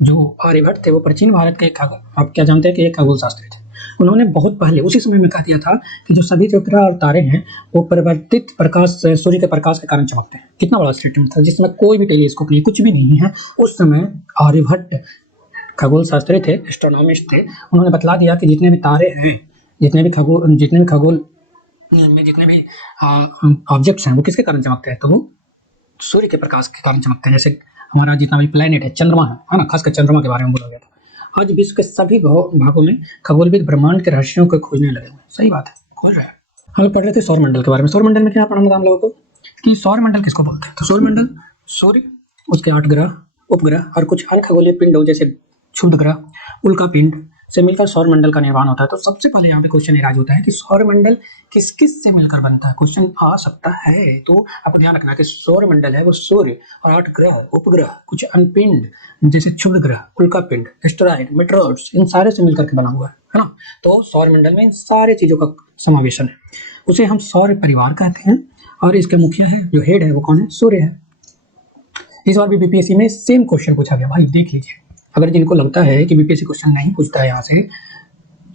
जो आर्यभट्ट थे वो प्राचीन भारत के आप क्या जानते हैं कि एक खगोल शास्त्री थे। उन्होंने बहुत पहले उसी समय में कह दिया था कि जो सभी जो ग्रह और तारे हैं वो परिवर्तित प्रकाश से सूर्य के प्रकाश के कारण चमकते हैं। कितना बड़ा स्टेटमेंट था, जिसमें कोई भी टेलीस्कोप नहीं, कुछ भी नहीं है। उस समय आर्यभट्ट खगोल शास्त्री थे, एस्ट्रोनॉमिस्ट थे। उन्होंने बतला दिया कि जितने भी तारे हैं, जितने भी खगोल में जितने भी ऑब्जेक्ट्स हैं वो किसके कारण चमकते हैं, तो वो सूर्य के प्रकाश के कारण चमकते हैं। जैसे हमारा जितना भी प्लेनेट है, चंद्रमा है ना, खासकर चंद्रमा के बारे में बोला गया था। आज विश्व के सभी भागों में खगोलविद ब्रह्मांड के रहस्यों को खोजने लगे हुए हैं। सही बात है, खोज रहे हैं। हम लोग पढ़ रहे थे सौरमंडल के बारे में। सौरमंडल में क्या पढ़ना था हम लोगों को कि सौरमंडल किसको बोलते हैं। तो सौरमंडल सूर्य, उसके 8 ग्रह, उपग्रह और कुछ अन्य खगोलीय पिंडों जैसे क्षुद्र ग्रह, उल्का पिंड से मिलकर सौरमंडल का निर्माण होता है। तो सबसे पहले यहाँ पे क्वेश्चन ये राज होता है कि सौरमंडल किस किस से मिलकर बनता है। क्वेश्चन आ सकता है, तो आपको ध्यान रखना कि सौरमंडल है वो सूर्य और 8 ग्रह, उपग्रह, कुछ अन्य पिंड जैसे क्षुद्र ग्रह, उल्का पिंड, एस्टेरॉइड, मेटेरोइड्स, इन सारे से मिलकर के बना हुआ है ना। तो सौरमंडल में इन सारे चीजों का समावेशन है। उसे हम सौर परिवार कहते हैं और इसके मुखिया है, जो हेड है वो कौन है, सूर्य है। इस बार भी बीपीएससी में सेम क्वेश्चन पूछा गया भाई, देख लीजिए। अगर जिनको लगता है कि बीपीएससी क्वेश्चन नहीं पूछता है यहाँ से,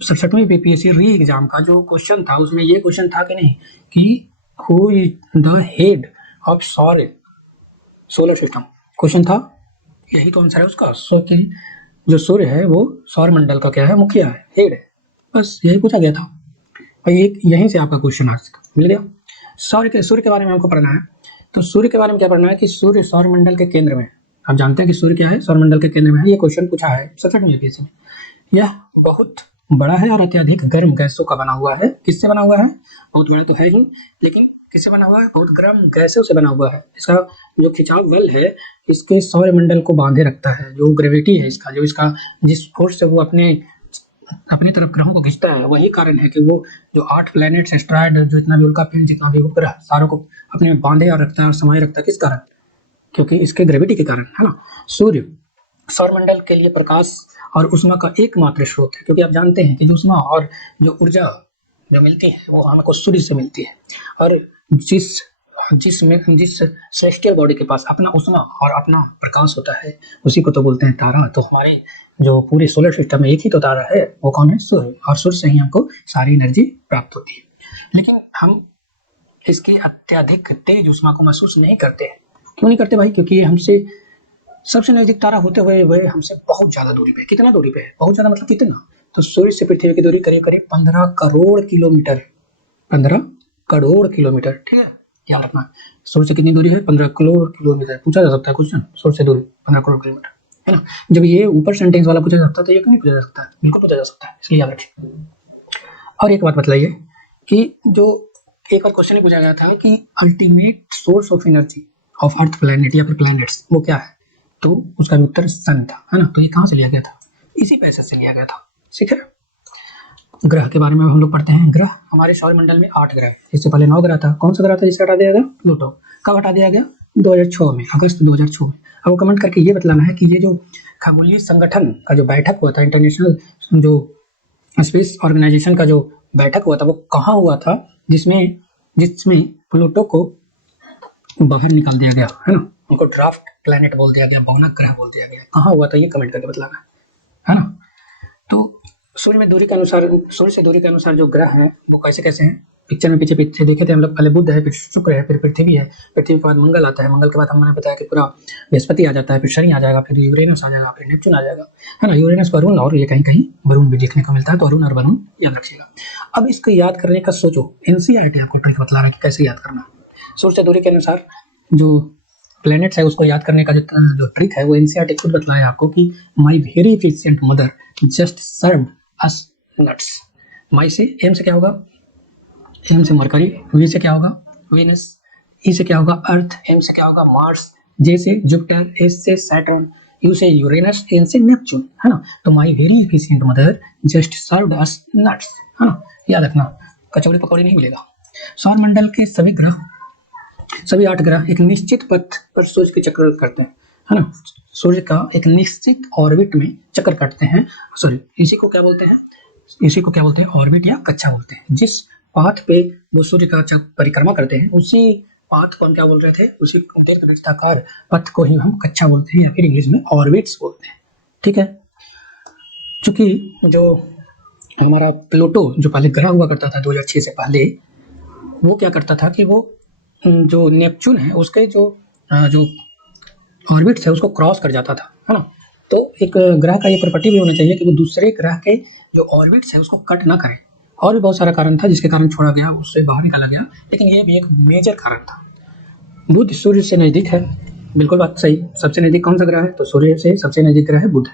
67वीं बीपीएससी री एग्जाम का जो क्वेश्चन था उसमें ये क्वेश्चन था कि नहीं कि who is the head of solar system, question था, यही तो आंसर है उसका। सो कि जो सूर्य है वो सौरमंडल का क्या है, मुखिया है, हेड है, बस यही पूछा गया था भाई। एक यहीं से आपका क्वेश्चन आज मिल गया। सूर्य के बारे में हमको पढ़ना है। तो सूर्य के बारे में क्या पढ़ना है कि सूर्य सौरमंडल के केंद्र में, आप जानते हैं कि सूर्य क्या है, सौरमंडल के केंद्र में है। ये क्वेश्चन पूछा है 67वीं बीपीएससी में। यह बहुत बड़ा है और अत्यधिक गर्म गैसों का बना हुआ है। किससे बना हुआ है, बहुत बड़ा तो है ही, लेकिन किससे बना हुआ है, बहुत गर्म गैसों से बना हुआ है। इसका जो खिंचाव बल है इसके सौरमंडल को बांधे रखता है। जो ग्रेविटी है इसका, जो इसका जिस फोर्स से वो अपनी तरफ ग्रहों को खींचता है, वही कारण है कि वो जो 8 प्लैनेट्स, एस्टेरॉइड, जो इतना भी उल्का पिंड, जितना भी उपग्रह, सारों को अपने में बांधे और रखता है और समाये रखता है। किस कारण, क्योंकि इसके ग्रेविटी के कारण, है ना। सूर्य सौरमंडल के लिए प्रकाश और ऊष्मा का एकमात्र स्रोत है, क्योंकि आप जानते हैं कि जो ऊष्मा और जो ऊर्जा जो मिलती है वो हमको सूर्य से मिलती है। और जिस सेलेस्टियल बॉडी के पास अपना ऊष्मा और अपना प्रकाश होता है उसी को तो बोलते हैं तारा। तो हमारे जो पूरे सोलर सिस्टम में एक ही तो तारा है, वो कौन है, सूर्य। और सूर्य से ही हमको सारी एनर्जी प्राप्त होती है। लेकिन हम इसकी अत्यधिक तेज ऊष्मा को महसूस नहीं करते हैं। क्यों नहीं करते भाई, क्योंकि ये हमसे सबसे नजदीक तारा होते हुए वह हमसे बहुत ज्यादा दूरी पे है। कितना दूरी पे है, बहुत ज्यादा मतलब कितना, तो सूर्य से पृथ्वी की दूरी करीब करीब 15 करोड़ किलोमीटर, 15 करोड़ किलोमीटर, ठीक है, याद रखना। सूर्य से कितनी दूरी है, 15 करोड़ किलोमीटर। पूछा जा सकता है क्वेश्चन, सूर्य से दूरी 15 करोड़ किलोमीटर, है ना। जब ये ऊपर सेंटेंस वाला पूछा जा सकता है तो ये क्यों नहीं पूछा जा सकता है, बिल्कुल पूछा जा सकता है, इसलिए याद रखिए। और एक बात बतलाइए कि जो एक और क्वेश्चन पूछा गया था कि ultimate source of energy of earth planet या फिर प्लैनेट्स वो क्या है, तो उसका उत्तर सन था, है ना। तो ये कहाँ से लिया गया था, इसी पैसे से लिया गया था, ठीक है। ग्रह के बारे में हम लोग पढ़ते हैं। ग्रह, हमारे सौरमंडल में 8 ग्रह, इससे पहले 9 ग्रह था। कौन सा ग्रह था जिसे हटा दिया गया, प्लूटो। कब हटा दिया गया, 2006 में, अगस्त 2006 में। अब वो कमेंट करके ये बतलाना है कि ये जो खगोलीय संगठन का जो बैठक हुआ था, इंटरनेशनल जो स्पेस ऑर्गेनाइजेशन का जो बैठक हुआ था, वो कहाँ हुआ था, जिसमें प्लूटो को बाहर निकाल दिया गया, है ना। उनको ड्राफ्ट प्लैनेट बोल दिया गया, भवनक ग्रह बोल दिया गया। कहाँ हुआ था ये कमेंट करके बतलाना है ना। तो सूर्य से दूरी के अनुसार जो ग्रह हैं वो कैसे कैसे हैं, पिक्चर में पीछे देखे थे हम लोग। पहले बुध है, फिर शुक्र है, फिर पृथ्वी है, पृथ्वी के बाद मंगल आता है, मंगल के बाद हमने बताया कि पूरा बृहस्पति आ जाता है, फिर शनि आ जाएगा, फिर यूरेनस आ जाएगा, फिर नेपच्यून आ जाएगा, है ना। यूरेनस वरुण, और ये कहीं कहीं वरुण भी देखने को मिलता है, तो अरुण और वरुण याद रखिएगा। अब इसको याद करने का सोचो, एनसीईआरटी आपको ट्रिक बतला रहा है कि कैसे याद करना। सूर्य से दूरी के अनुसार जो प्लैनेट्स है उसको याद करने का जो ट्रिक है वो एनसीईआरटी खुद बतलाया आपको कि my very efficient mother just served us nuts. My से एम से क्या होगा, एम से मरकरी, वी से क्या होगा वेनस, ई से क्या होगा अर्थ, एम से क्या होगा मार्स, जे से जुपिटर, एस से सैटर्न, यू से यूरेनस, एन से नेपच्यून, है ना। तो माई very efficient mother just served us nuts, है ना, याद रखना, कचौड़ी पकौड़ी नहीं मिलेगा। सौरमंडल के सभी 8 ग्रह एक निश्चित पथ पर सूर्य के चक्कर करते हैं, है ना। सूर्य का एक निश्चित ऑर्बिट में चक्कर काटते हैं, सॉरी इसी को क्या बोलते हैं ऑर्बिट या कक्षा बोलते हैं। जिस पाथ पे वो सूर्य का परिक्रमा करते हैं उसी पाथ को हम क्या बोल रहे थे, उसी दीर्घवृत्ताकार पथ को ही हम कक्षा बोलते हैं या फिर इंग्लिश में ऑर्बिट्स बोलते हैं, ठीक है। चूंकि जो हमारा प्लूटो जो पहले ग्रह हुआ करता था 2006 से पहले, वो क्या करता था कि वो जो नेपच्यून है उसके जो ऑर्बिट्स है उसको क्रॉस कर जाता था, है ना। तो एक ग्रह का ये प्रॉपर्टी भी होना चाहिए कि वो दूसरे ग्रह के जो ऑर्बिट्स है उसको कट ना करे। और भी बहुत सारा कारण था जिसके कारण छोड़ा गया, उससे बाहर निकाला गया, लेकिन ये भी एक मेजर कारण था। बुध सूर्य से नजदीक है, बिल्कुल बात सही। सबसे नजदीक कौन सा ग्रह है, तो सूर्य से सबसे नजदीक ग्रह है बुध।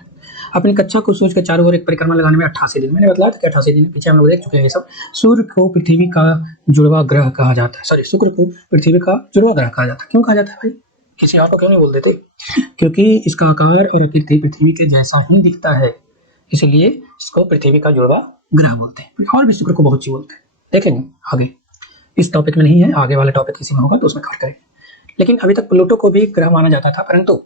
अपनी कक्षा को सूर्य के चारों ओर एक परिक्रमा लगाने में 88 दिन, मैंने बताया था कि 88 दिन पीछे हम लोग देख चुके हैं ये सब। सूर्य को पृथ्वी का जुड़वा ग्रह कहा जाता है, सॉरी शुक्र को पृथ्वी का जुड़वा ग्रह कहा जाता है। क्यों कहा जाता है भाई, किसी और को क्यों नहीं बोल देते? क्योंकि इसका आकार और आकृति पृथ्वी के जैसा ही दिखता है, इसलिए इसको पृथ्वी का जुड़वा ग्रह बोलते हैं। और भी शुक्र को बहुत चीज बोलते हैं, देखेंगे आगे। इस टॉपिक में नहीं है, आगे वाला टॉपिक किसी में होगा तो उसमें कवर करेंगे। लेकिन अभी तक प्लूटो को भी ग्रह माना जाता था, परंतु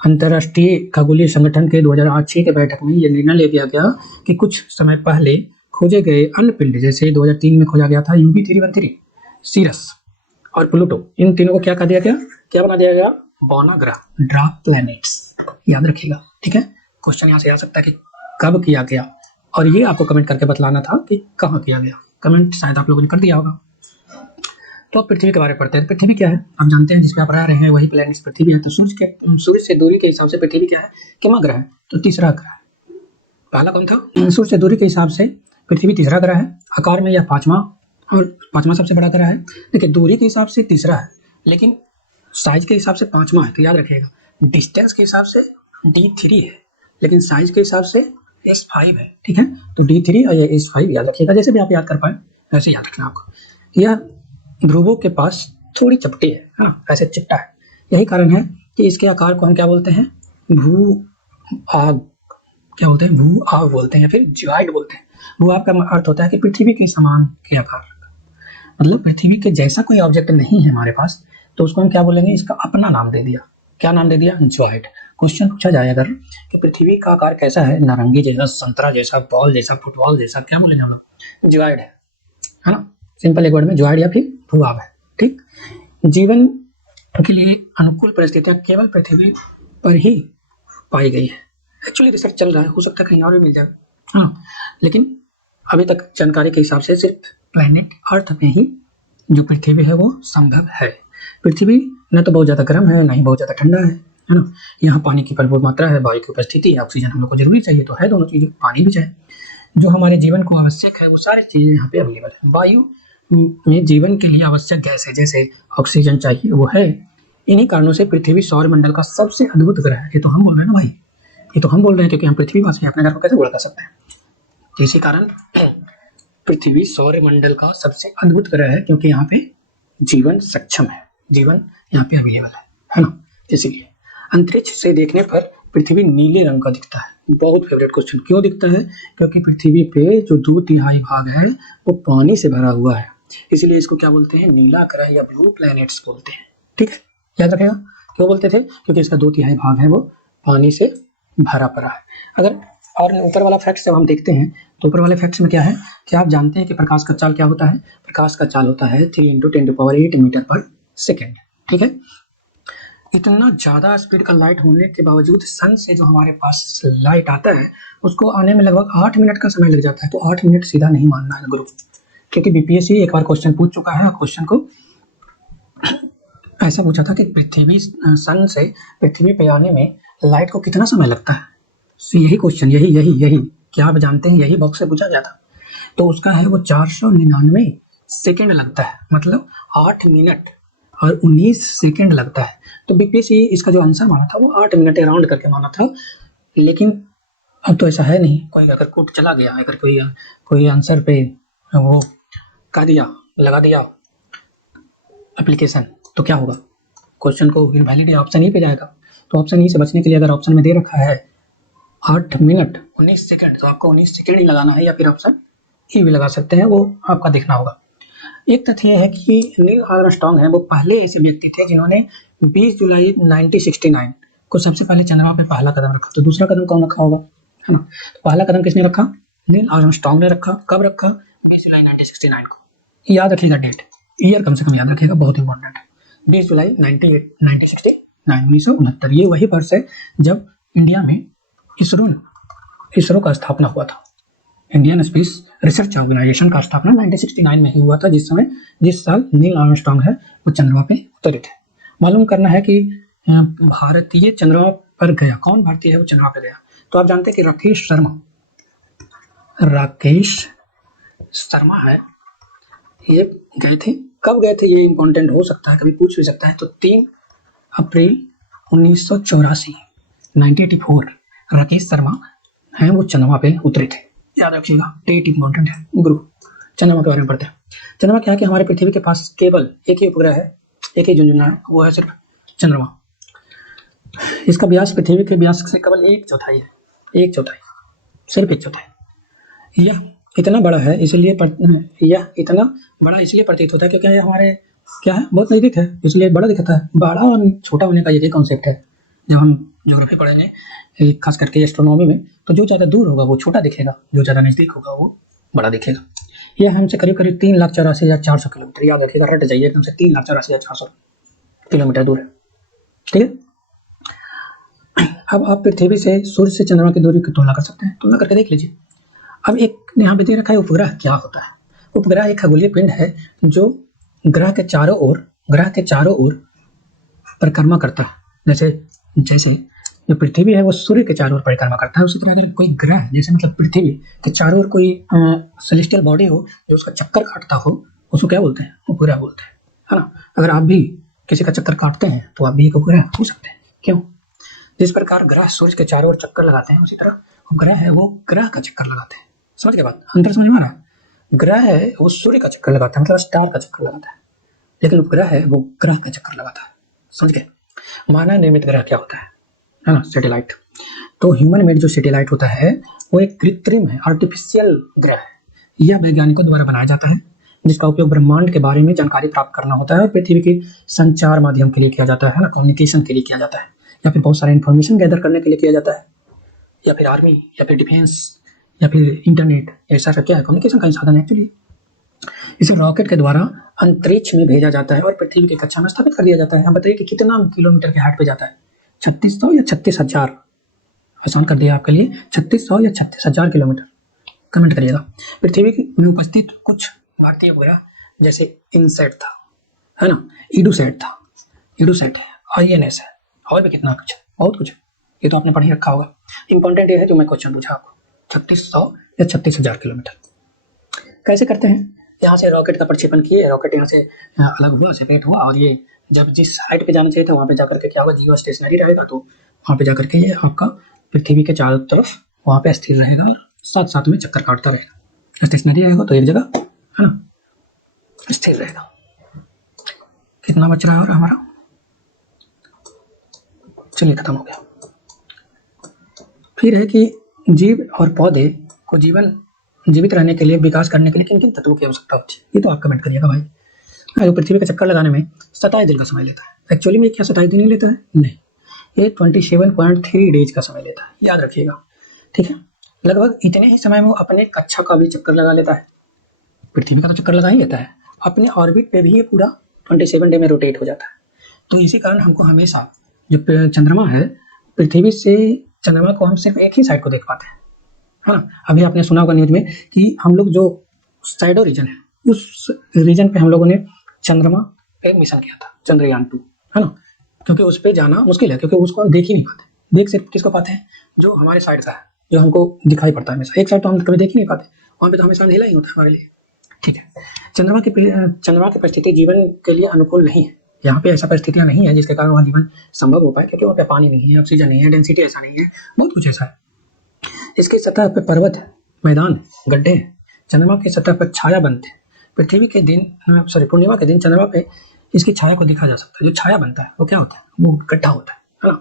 अंतर्राष्ट्रीय खगोलीय संगठन के 2006 के बैठक में यह निर्णय लिया गया कि कुछ समय पहले खोजे गए अन्य पिंड, जैसे 2003 में खोजा गया था UB313, सीरस और प्लूटो, इन तीनों को क्या कहा दिया गया, क्या बना दिया गया, बौना ग्रह, ड्रार्क प्लैनेट्स। याद रखिएगा, ठीक है। क्वेश्चन यहाँ से आ सकता है कि कब किया गया, और ये आपको कमेंट करके बतलाना था कि कहाँ किया गया। कमेंट शायद आप लोगों ने कर दिया होगा। तो अब पृथ्वी के बारे में पढ़ते हैं। पृथ्वी क्या है आप जानते हैं, जिसमें आप रह रहे हैं वही प्लैनेट्स पृथ्वी है। तो सूर्य से दूरी के हिसाब से पृथ्वी क्या है, कितना ग्रह है, तो तीसरा ग्रह है। पहला कौन था, सूर्य से दूरी के हिसाब से पृथ्वी तीसरा ग्रह है। आकार में यह पांचवा और पांचवा सबसे बड़ा ग्रह है। देखिए दूरी के हिसाब से तीसरा है, लेकिन साइज के हिसाब से पांचवा है। तो याद रखिएगा, डिस्टेंस के हिसाब से D3 है, लेकिन साइज के हिसाब से S5 है, ठीक है। तो D3 और ये S5 याद रखिएगा, जैसे भी आप याद कर पाए वैसे याद रखना आपको। यह ध्रुवों के पास थोड़ी चपटी है, हाँ ऐसे चिपटा है। यही कारण है कि इसके आकार को हम क्या बोलते हैं, भू आग, क्या बोलते हैं, भू आग बोलते हैं या फिर ज्वाइड बोलते हैं। भू आग का अर्थ होता है कि पृथ्वी के समान के आकार, मतलब पृथ्वी के जैसा कोई ऑब्जेक्ट नहीं है हमारे पास, तो उसको हम क्या बोलेंगे, इसका अपना नाम दे दिया। क्या नाम दे दिया, ज्वाइड। क्वेश्चन पूछा जाए अगर कि पृथ्वी का आकार कैसा है, नारंगी जैसा, संतरा जैसा, बॉल जैसा, फुटबॉल जैसा, क्या बोलेंगे हम लोग, ज्वाइड है ना। सिंपल एक वर्ड में ज्वाइड या फिर भूभाग है, ठीक। जीवन के लिए अनुकूल परिस्थितियां केवल पृथ्वी पर ही पाई गई है। एक्चुअली रिसर्च चल रहा है, हो सकता है कहीं और भी मिल जाए, हाँ, लेकिन अभी तक जानकारी के हिसाब से सिर्फ प्लैनेट अर्थ में ही जो पृथ्वी है वो संभव है। पृथ्वी न तो बहुत ज़्यादा गर्म है, ना ही बहुत ज़्यादा ठंडा है ना। यहाँ पानी की भरपूर मात्रा है, वायु की उपस्थिति है, ऑक्सीजन हम लोग को जरूरी चाहिए तो है, दोनों चीज़ें, पानी भी चाहिए। जो हमारे जीवन को आवश्यक है वो सारी चीज़ें यहाँ पे अवेलेबल है। वायु में जीवन के लिए आवश्यक गैस है, जैसे ऑक्सीजन चाहिए वो है। इन्हीं कारणों से पृथ्वी सौरमंडल का सबसे अद्भुत ग्रह है। ये तो हम बोल रहे हैं ना भाई, ये तो हम बोल रहे हैं, क्योंकि हम पृथ्वीवासी हैं, अपने घर को कैसे बुरा कर सकते हैं। तो इसी कारण पृथ्वी सौरमंडल का सबसे अद्भुत ग्रह है, क्योंकि यहाँ पे जीवन सक्षम है, जीवन यहाँ पे अवेलेबल है ना। इसीलिए अंतरिक्ष से देखने पर पृथ्वी नीले रंग का दिखता है। बहुत फेवरेट क्वेश्चन, क्यों दिखता है, क्योंकि पृथ्वी पे जो 2/3 भाग है वो पानी से भरा हुआ है, इसलिए इसको क्या बोलते हैं, नीला ग्रह या ब्लू प्लैनेट्स बोलते हैं, ठीक है। याद रखेगा क्यों बोलते थे, क्योंकि इसका 2/3 भाग है वो पानी से भरा पड़ा है। अगर और ऊपर वाला फैक्ट जब हम देखते हैं तो ऊपर वाले फैक्ट्स में क्या है, क्या आप जानते हैं कि प्रकाश का चाल क्या होता है, प्रकाश का चाल होता है 3 × 10⁸ मीटर पर सेकेंड, ठीक है। इतना ज़्यादा स्पीड का लाइट होने के बावजूद सन से जो हमारे पास लाइट आता है उसको आने में लगभग 8 मिनट का समय लग जाता है। तो 8 मिनट सीधा नहीं मानना है ग्रुप, क्योंकि बीपीएससी एक बार क्वेश्चन पूछ चुका है और क्वेश्चन को ऐसा पूछा था कि पृथ्वी सन से पृथ्वी पे आने में लाइट को कितना समय लगता है। तो यही क्वेश्चन, यही क्या आप जानते हैं, यही बॉक्स से पूछा गया था। तो उसका है वो 499 सेकेंड लगता है, मतलब 8 मिनट और 19 सेकेंड लगता है। तो बीपीएससी इसका जो आंसर माना था वो 8 मिनट राउंड करके माना था, लेकिन अब तो ऐसा है नहीं। कोई अगर कोड चला गया, अगर कोई आंसर पे वो कर दिया, लगा दिया एप्लीकेशन, तो क्या होगा, क्वेश्चन को इनवैलिड ऑप्शन ही पे जाएगा। तो ऑप्शन ही से बचने के लिए अगर ऑप्शन में दे रखा है 8 मिनट 19 सेकेंड, तो आपको 19 सेकेंड ही लगाना है, या फिर ऑप्शन ई भी लगा सकते हैं, वो आपका देखना होगा। एक तथ्य है कि नील आर्मस्ट्रांग है वो पहले ऐसे व्यक्ति थे जिन्होंने 20 जुलाई 1969 को सबसे पहले चंद्रमा पे पहला कदम रखा। तो दूसरा कदम कौन रखा होगा, है ना। तो पहला कदम किसने रखा, नील आर्मस्ट्रांग ने रखा। कब रखा, 20 जुलाई 1969 को। याद रखिएगा डेट, ईयर कम से कम याद रखिएगा, बहुत इंपॉर्टेंट है। 20 जुलाई 1969, ये वही वर्ष है जब इंडिया में इसरो का स्थापना हुआ था। इंडियन स्पेस रिसर्च ऑर्गेनाइजेशन का स्थापना 1969 में ही हुआ था, जिस साल नील आर्मस्ट्रांग है वो चंद्रमा पे उतरे थे। मालूम करना है कि भारतीय चंद्रमा पर गया, कौन भारतीय है वो चंद्रमा पे गया। तो आप जानते हैं कि राकेश शर्मा है, ये गए थे। कब गए थे ये इंपॉर्टेंट हो सकता है, कभी पूछ भी सकता है। तो 3 अप्रैल 1984, 1984 राकेश शर्मा हैं वो चंद्रमा पे उतरे थे। याद रखिएगा, डेट इंपॉर्टेंट है। गुरु चंद्रमा के बारे में पढ़ते हैं। चंद्रमा क्या है कि हमारे पृथ्वी के पास केवल एक ही उपग्रह है, एक ही झुंझुना है, वो है सिर्फ चंद्रमा। इसका व्यास पृथ्वी के व्यास से केवल 1/4 है, 1/4, सिर्फ 1/4। यह इतना बड़ा है इसलिए यह इतना बड़ा इसलिए प्रतीत होता है क्योंकि यह हमारे क्या है, बहुत नजदीक है, इसलिए बड़ा दिखता है। बड़ा और छोटा होने का यही कॉन्सेप्ट है। जब हम ज्योग्राफी पढ़ेंगे, खास करके एस्ट्रोनॉमी में, तो जो ज़्यादा दूर होगा वो छोटा दिखेगा, जो ज़्यादा नज़दीक होगा वो बड़ा दिखेगा। यह हमसे करीब करीब 3,84,400 किलोमीटर, याद रखिएगा, रट जाइए, एकदम से 3,84,400 किलोमीटर दूर है। ठीक है। अब आप पृथ्वी से, सूर्य से चंद्रमा की दूरी की तुलना कर सकते हैं, तुलना करके देख लीजिए। अब एक यहाँ पे दे रखा है उपग्रह क्या होता है। उपग्रह एक खगोलीय पिंड है जो ग्रह के चारों ओर परिक्रमा करता है। जैसे जो पृथ्वी है वो सूर्य के चारों ओर परिक्रमा करता है, उसी तरह अगर कोई ग्रह, जैसे मतलब पृथ्वी के चारों ओर कोई सेलेस्टियल बॉडी हो जो उसका चक्कर काटता हो, उसको क्या बोलते हैं, उपग्रह बोलते हैं, है ना। अगर आप भी किसी का चक्कर काटते हैं तो आप भी एक उपग्रह हो सकते हैं। क्यों? जिस प्रकार ग्रह सूर्य के चारों ओर चक्कर लगाते हैं, उसी तरह उपग्रह है वो ग्रह का चक्कर लगाते हैं। समझ के बात, अंतर समझ में आ रहा है। ग्रह है वो सूर्य का चक्कर लगाता है, मतलब स्टार का चक्कर लगाता है, लेकिन उपग्रह है वो ग्रह का चक्कर लगाता है। समझ गए। मानव निर्मित ग्रह क्या होता है ना, सैटेलाइट। तो ह्यूमन मेड जो सैटेलाइट होता है वो एक कृत्रिम है, आर्टिफिशियल ग्रह है। यह वैज्ञानिकों द्वारा बनाया जाता है, जिसका उपयोग ब्रह्मांड के बारे में जानकारी प्राप्त करना होता है और पृथ्वी के संचार माध्यम के लिए किया जाता है ना, कम्युनिकेशन के लिए किया जाता है, या फिर बहुत सारे इन्फॉर्मेशन गैदर करने के लिए किया जाता है, या फिर आर्मी, या फिर डिफेंस, या फिर इंटरनेट, ऐसा क्या है, कम्युनिकेशन का साधन है एक्चुअली। इसे रॉकेट के द्वारा अंतरिक्ष में भेजा जाता है और पृथ्वी की कक्षा में स्थापित कर दिया जाता है। आप बताइए कि कितना किलोमीटर की हाइट पे जाता है, 3600 या 36,000? आसान कर दिया आपके लिए, 3600 या 36,000 किलोमीटर। कमेंट करिएगा। पृथ्वी में उपस्थित कुछ भारतीय उपग्रह जैसे इनसेट था, है ना, इडूसैट है, INS है, और भी कितना कुछ, बहुत कुछ, ये तो आपने पढ़ ही रखा होगा। इंपॉर्टेंट ये है जो मैं क्वेश्चन पूछा आपको, 3600 या 36,000 किलोमीटर। कैसे करते हैं? यहाँ से रॉकेट का प्रक्षेपण किए, रॉकेट यहाँ से अलग हुआ, सेपरेट हुआ, और ये जब जिस हाइट पे जाना चाहिए था वहाँ पे जाकर के क्या होगा, जियो स्टेशनरी रहेगा, तो वहाँ पे जाकर के ये आपका पृथ्वी के चारों तरफ वहाँ पे स्थिर रहेगा और साथ साथ में चक्कर काटता रहेगा। स्टेशनरी रहेगा तो एक जगह, है ना, स्थिर रहेगा। कितना बच रहा है और हमारा, चलिए खत्म हो गया। फिर है कि जीव और पौधे को जीवित रहने के लिए, विकास करने के लिए किन किन तत्वों की आवश्यकता होती है, ये तो आप कमेंट करिएगा भाई। तो पृथ्वी का चक्कर लगाने में 27 दिन का समय लेता है। एक्चुअली में क्या 27 दिन ही लेता है? नहीं, ये 27.3 डेज का समय लेता है, याद रखिएगा। ठीक है, लगभग इतने ही समय में वो अपने कक्षा का भी चक्कर लगा लेता है। पृथ्वी का तो चक्कर लगा ही लेता है, अपने ऑर्बिट पे भी ये पूरा 27 डे में रोटेट हो जाता है। तो इसी कारण हमको हमेशा जो चंद्रमा है, पृथ्वी से चंद्रमा को हम सिर्फ एक ही साइड को देख पाते हैं। हाँ, अभी आपने सुना होगा न्यूज में कि हम लोग जो साइडो रीजन है, उस रीजन पे हम लोगों ने चंद्रमा का एक मिशन किया था, चंद्रयान 2, है ना, क्योंकि उस पर जाना मुश्किल है, क्योंकि उसको हम देख ही नहीं पाते। देख सिर्फ किसको पाते हैं, जो हमारे साइड का है, जो हमको दिखाई पड़ता है हमेशा। एक साइड तो हम कभी देख ही नहीं पाते, वहाँ पे तो हमेशा अंधेरा ही होता है हमारे लिए। ठीक है, चंद्रमा की परिस्थिति जीवन के लिए अनुकूल नहीं है। यहाँ पे ऐसा परिस्थितियाँ नहीं है जिसके कारण वहाँ जीवन संभव हो पाए, क्योंकि वहाँ पे पानी नहीं है, ऑक्सीजन नहीं है, डेंसिटी ऐसा नहीं है, बहुत कुछ ऐसा है। इसकी सतह पर पर्वत है, मैदान, गड्ढे हैं। चंद्रमा की सतह पर छाया बनते हैं। पूर्णिमा के दिन चंद्रमा पे इसकी छाया को देखा जा सकता है। जो छाया बनता है वो क्या होता है, वो गड्ढा होता है ना।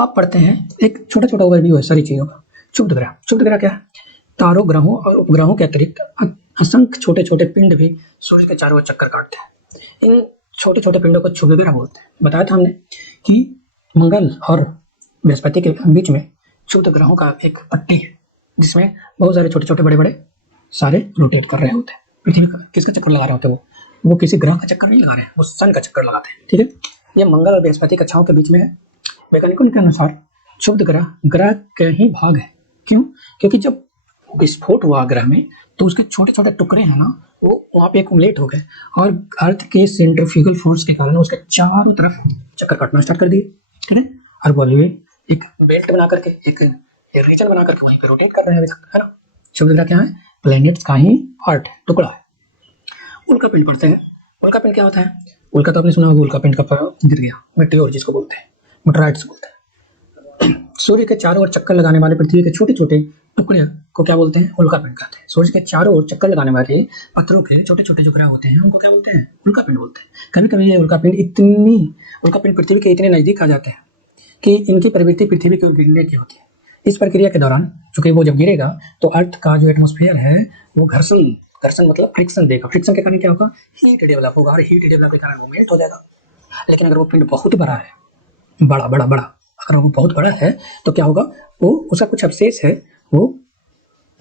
आप पढ़ते हैं, एक छोटा छोटा ओवरव्यू है सारी चीजों का। क्षुब्ध ग्रह क्या है? तारों, ग्रहों और उपग्रहों के अतिरिक्त असंख्य छोटे छोटे पिंड भी सूर्य के चारों ओर चक्कर काटते हैं। इन छोटे छोटे पिंडों को क्षुब्ध ग्रह बोलते हैं। बताया था हमने कि मंगल और बृहस्पति के बीच में क्षुब्ध ग्रहों का एक पट्टी है, जिसमें बहुत सारे छोटे छोटे बड़े बड़े सारे रोटेट कर रहे होते हैं। पृथ्वी का किसका चक्कर लगा रहे होते हैं? वो किसी ग्रह का चक्कर नहीं लगा रहे, वो सन का चक्कर लगाते हैं। ठीक है, ये मंगल और बृहस्पति कक्षाओं के बीच में है। वैज्ञानिकों के अनुसार क्षुब्ध ग्रह के ही भाग है। क्यों? क्योंकि जब विस्फोट हुआ ग्रह में, तो उसके छोटे छोटे टुकड़े हैं ना, वो वहाँ पे एक्युमुलेट हो गए और अर्थ के सेंट्रीफ्यूगल फोर्स के कारण उसके चारों तरफ चक्कर काटना स्टार्ट कर दिए। ठीक है, और वो अभी एक बेल्ट बना करके, एक रीजन बना करके वहीं पे रोटेट कर रहे हैं अभी तक, है ना। क्षुब्ध ग्रह क्या है? प्लैनेट्स का ही पार्ट है, टुकड़ा है। उल्का पिंड पढ़ते हैं। उल्का पिंड क्या होता है? उल्का तो आपने सुना होगा, उल्का पिंड का गिर गया, मेटेओर जिसको बोलते हैं, मेटेराइट्स बोलते हैं। सूर्य के चारों ओर चक्कर लगाने वाले पृथ्वी के छोटे छोटे टुकड़े को क्या बोलते हैं? उल्कापिंड कहते हैं। सूर्य के चारों ओर चक्कर लगाने वाले पत्थरों के छोटे छोटे जो ग्रह होते हैं उनको क्या बोलते हैं? उल्कापिंड बोलते हैं। कभी कभी ये उल्कापिंड पृथ्वी के इतने नजदीक आ जाते हैं कि इनकी प्रवृत्ति पृथ्वी की ओर गिरने की होती है। इस प्रक्रिया के दौरान चूंकि वो जब गिरेगा तो अर्थ का जो एटमॉस्फेयर है वो घर्षण मतलब फ्रिक्शन देगा। फ्रिक्शन के कारण क्या होगा? हीट डेवलप होगा और हीट डेवलप के कारण मूवमेंट हो जाएगा। लेकिन अगर वो पिंड बहुत बड़ा है, बड़ा अगर वो बहुत बड़ा है तो क्या होगा? वो उसका कुछ अवशेष है वो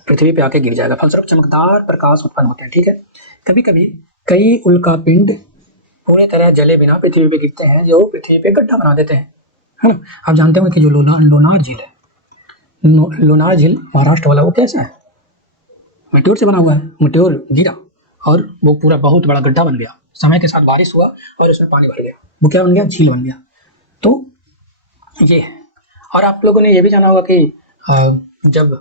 पृथ्वी पे आके गिर जाएगा। फलस्वरूप चमकदार प्रकाश उत्पन्न होते हैं। ठीक है, कभी कभी कई उल्कापिंड पूरी तरह जले बिना पृथ्वी पे गिरते हैं जो पृथ्वी पे गड्ढा बना देते हैं, है ना। आप जानते होंगे कि जो लोनार झील है, लोनार झील महाराष्ट्र वाला, वो कैसा है? मेट्योर से बना हुआ है। मेट्योर गिरा और वो पूरा बहुत बड़ा गड्ढा बन गया। समय के साथ बारिश हुआ और उसमें पानी भर गया, वो क्या बन गया? झील बन गया। तो ये है। और आप लोगों ने ये भी जाना होगा कि जब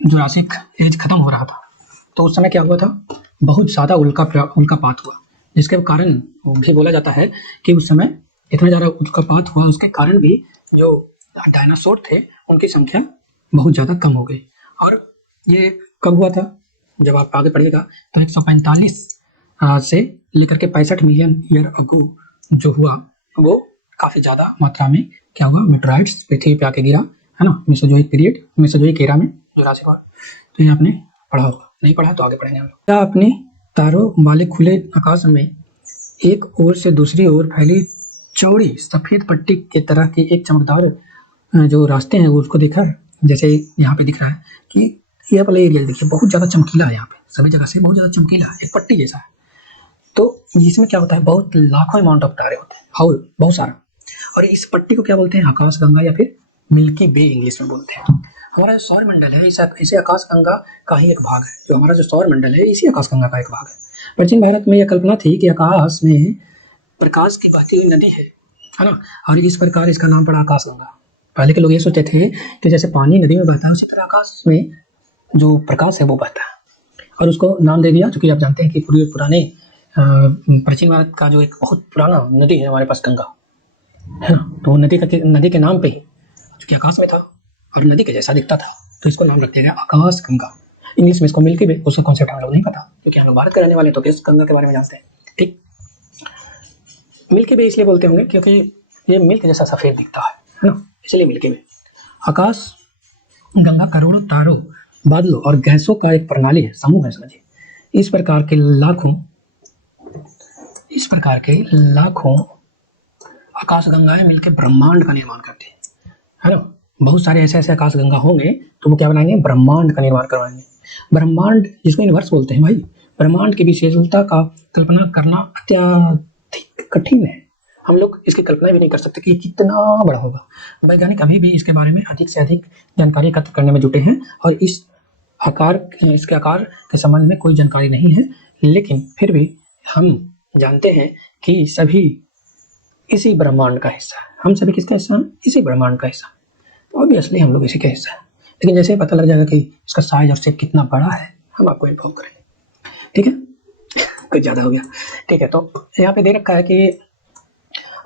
जुरासिक एज खत्म हो रहा था तो उस समय क्या हुआ था? बहुत ज़्यादा उल्कापात हुआ, जिसके कारण भी बोला जाता है कि उस समय इतना ज़्यादा उल्कापात हुआ, उसके कारण भी जो डायनासोर थे उनकी संख्या बहुत ज़्यादा कम हो गई। और ये कब हुआ था? जब आप आगे पढ़िएगा तो 145 से लेकर के 65 मिलियन ईयर अगो जो हुआ वो काफ़ी ज़्यादा मात्रा में क्या हुआ? मेटेराइट्स पृथ्वी पे आके गिरा, है ना। मेसोजोइक पीरियड, मेसोजोइक एरा में जुरासिक वर्ग। तो ये आपने पढ़ा होगा, नहीं पढ़ा तो आगे पढ़ेंगे हम लोग। क्या आपने तारों वाले खुले आकाश में एक ओर से दूसरी ओर फैली चौड़ी सफेद पट्टी के तरह की एक चमकदार जो रास्ते हैं वो उसको देखा है? जैसे यहाँ पे दिख रहा है कि ये वाला एरिया देखिए बहुत ज़्यादा चमकीला है, यहाँ पे सभी जगह से बहुत ज़्यादा चमकीला है, एक पट्टी जैसा है। तो इसमें क्या होता है? बहुत लाखों अमाउंट ऑफ तारे होते हैं, हाउल बहुत सारा। और इस पट्टी को क्या बोलते हैं? आकाश गंगा या फिर मिल्की वे इंग्लिश में बोलते हैं। हमारा जो सौर मंडल है इसे आकाश गंगा का ही एक भाग है। जो हमारा जो सौर मंडल है इसी आकाश गंगा का एक भाग है। प्राचीन भारत में यह कल्पना थी कि आकाश में प्रकाश की बहती हुई नदी है ना, और इस प्रकार इसका नाम पड़ा आकाश गंगा। पहले के लोग ये सोचते थे कि जैसे पानी नदी में बहता है उसी तरह आकाश में जो प्रकाश है वो बहता है, और उसको नाम दे दिया। क्योंकि आप जानते हैं कि पुराने प्राचीन भारत का जो एक बहुत पुराना नदी है हमारे पास गंगा, है ना, तो नदी के नाम पे ही क्योंकि आकाश में था और नदी के जैसा दिखता था तो इसको नाम रख दिया गया आकाश गंगा। इंग्लिश में इसको मिल्की वे, उसका कॉन्सेप्ट हम लोग नहीं पता क्योंकि हम लोग भारत के रहने वाले तो किस गंगा के बारे में जानते हैं। ठीक, मिल्की वे इसलिए बोलते होंगे क्योंकि ये मिल्क जैसा सफेद दिखता है ना, इसलिए मिल्की वे। आकाश गंगा करोड़ों तारों, बादलों और गैसों का एक प्रणाली है, समूह है समझिए। इस प्रकार के आकाश गंगाएं मिलकर ब्रह्मांड का निर्माण करती है ना। बहुत सारे ऐसे आकाश गंगा होंगे तो वो क्या बनाएंगे? ब्रह्मांड का निर्माण करवाएंगे। ब्रह्मांड जिसको यूनिवर्स बोलते हैं भाई, ब्रह्मांड की विशेषता का कल्पना करना अत्यधिक कठिन है। हम लोग इसकी कल्पना भी नहीं कर सकते कि कितना बड़ा होगा। वैज्ञानिक अभी भी इसके बारे में अधिक से अधिक जानकारी एकत्र करने में जुटे हैं और इसके आकार के संबंध में कोई जानकारी नहीं है, लेकिन फिर भी हम जानते हैं कि सभी इसी ब्रह्मांड का हिस्सा है। हम सभी किसका हिस्सा हैं? इसी ब्रह्मांड का हिस्सा। तो ऑब्वियसली हम लोग इसी का हिस्सा है, लेकिन जैसे ही पता लग जाएगा कि इसका साइज और शेप कितना बड़ा है हम आपको इन्फॉर्म करेंगे। ठीक है, कुछ ज़्यादा हो गया। ठीक है, तो यहाँ पे दे रखा है कि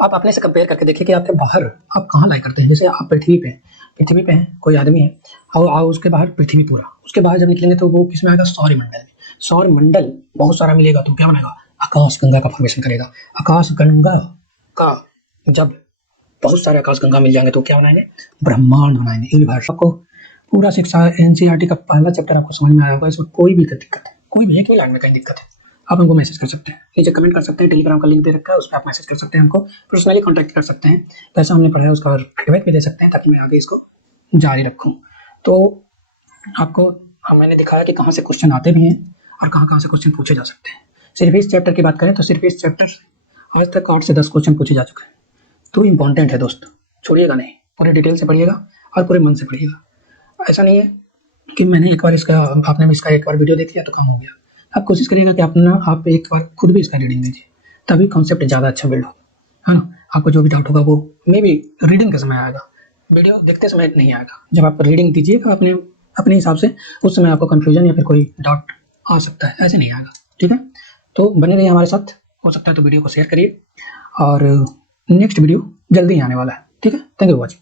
आप अपने से कंपेयर करके देखिए कि आपके बाहर आप कहाँ लाई करते हैं। जैसे आप पृथ्वी पे हैं, कोई आदमी है और उसके बाहर पृथ्वी पूरा, उसके बाहर जब निकलेंगे तो वो किस में आएगा? सौर मंडल में। सौर मंडल बहुत सारा मिलेगा तो क्या बनाएगा? आकाश गंगा का फॉर्मेशन करेगा। आकाश गंगा का जब बहुत सारे आकाश गंगा मिल जाएंगे तो क्या बनाएंगे? ब्रह्मांड बनाएंगे, यूनिवर्स। आपको पूरा शिक्षा एनसीईआरटी का पहला चैप्टर आपको समझ में आया होगा। इसमें कोई भी दिक्कत है, कोई भी एक भी लाइन में कहीं दिक्कत है, आप हमको मैसेज कर सकते हैं, नीचे कमेंट कर सकते हैं। टेलीग्राम का लिंक दे रखा है, उस पर आप मैसेज कर सकते हैं, हमको पर्सनली कॉन्टैक्ट कर सकते हैं। कैसा हमने पढ़ा है उसका फीडबैक भी दे सकते हैं ताकि मैं आगे इसको जारी रखूँ। तो आपको मैंने दिखाया कि कहाँ से क्वेश्चन आते भी हैं और कहाँ से क्वेश्चन पूछे जा सकते हैं। सिर्फ इस चैप्टर की बात करें तो सिर्फ इस चैप्टर से आज तक 8 से 10 क्वेश्चन पूछे जा चुके हैं। तो इम्पॉर्टेंट है दोस्त, छोड़िएगा नहीं, पूरे डिटेल से पढ़िएगा और पूरे मन से पढ़िएगा। ऐसा नहीं है कि मैंने एक बार आपने इसका एक बार वीडियो देख लिया तो काम हो गया। आप कोशिश करिएगा कि आप एक बार खुद भी इसका रीडिंग दीजिए, तभी कॉन्सेप्ट ज़्यादा अच्छा बिल्ड हो, है ना। आपको जो भी डाउट होगा वो मे बी रीडिंग के समय आएगा, वीडियो देखते समय नहीं आएगा। जब आप रीडिंग दीजिएगा अपने हिसाब से, उस समय आपको कन्फ्यूजन या फिर कोई डाउट आ सकता है, ऐसे नहीं आएगा। ठीक है, तो बने रहिए हमारे साथ। हो सकता है तो वीडियो को शेयर करिए और नेक्स्ट वीडियो जल्दी ही आने वाला है। ठीक है, थैंक यू फॉर वॉचिंग।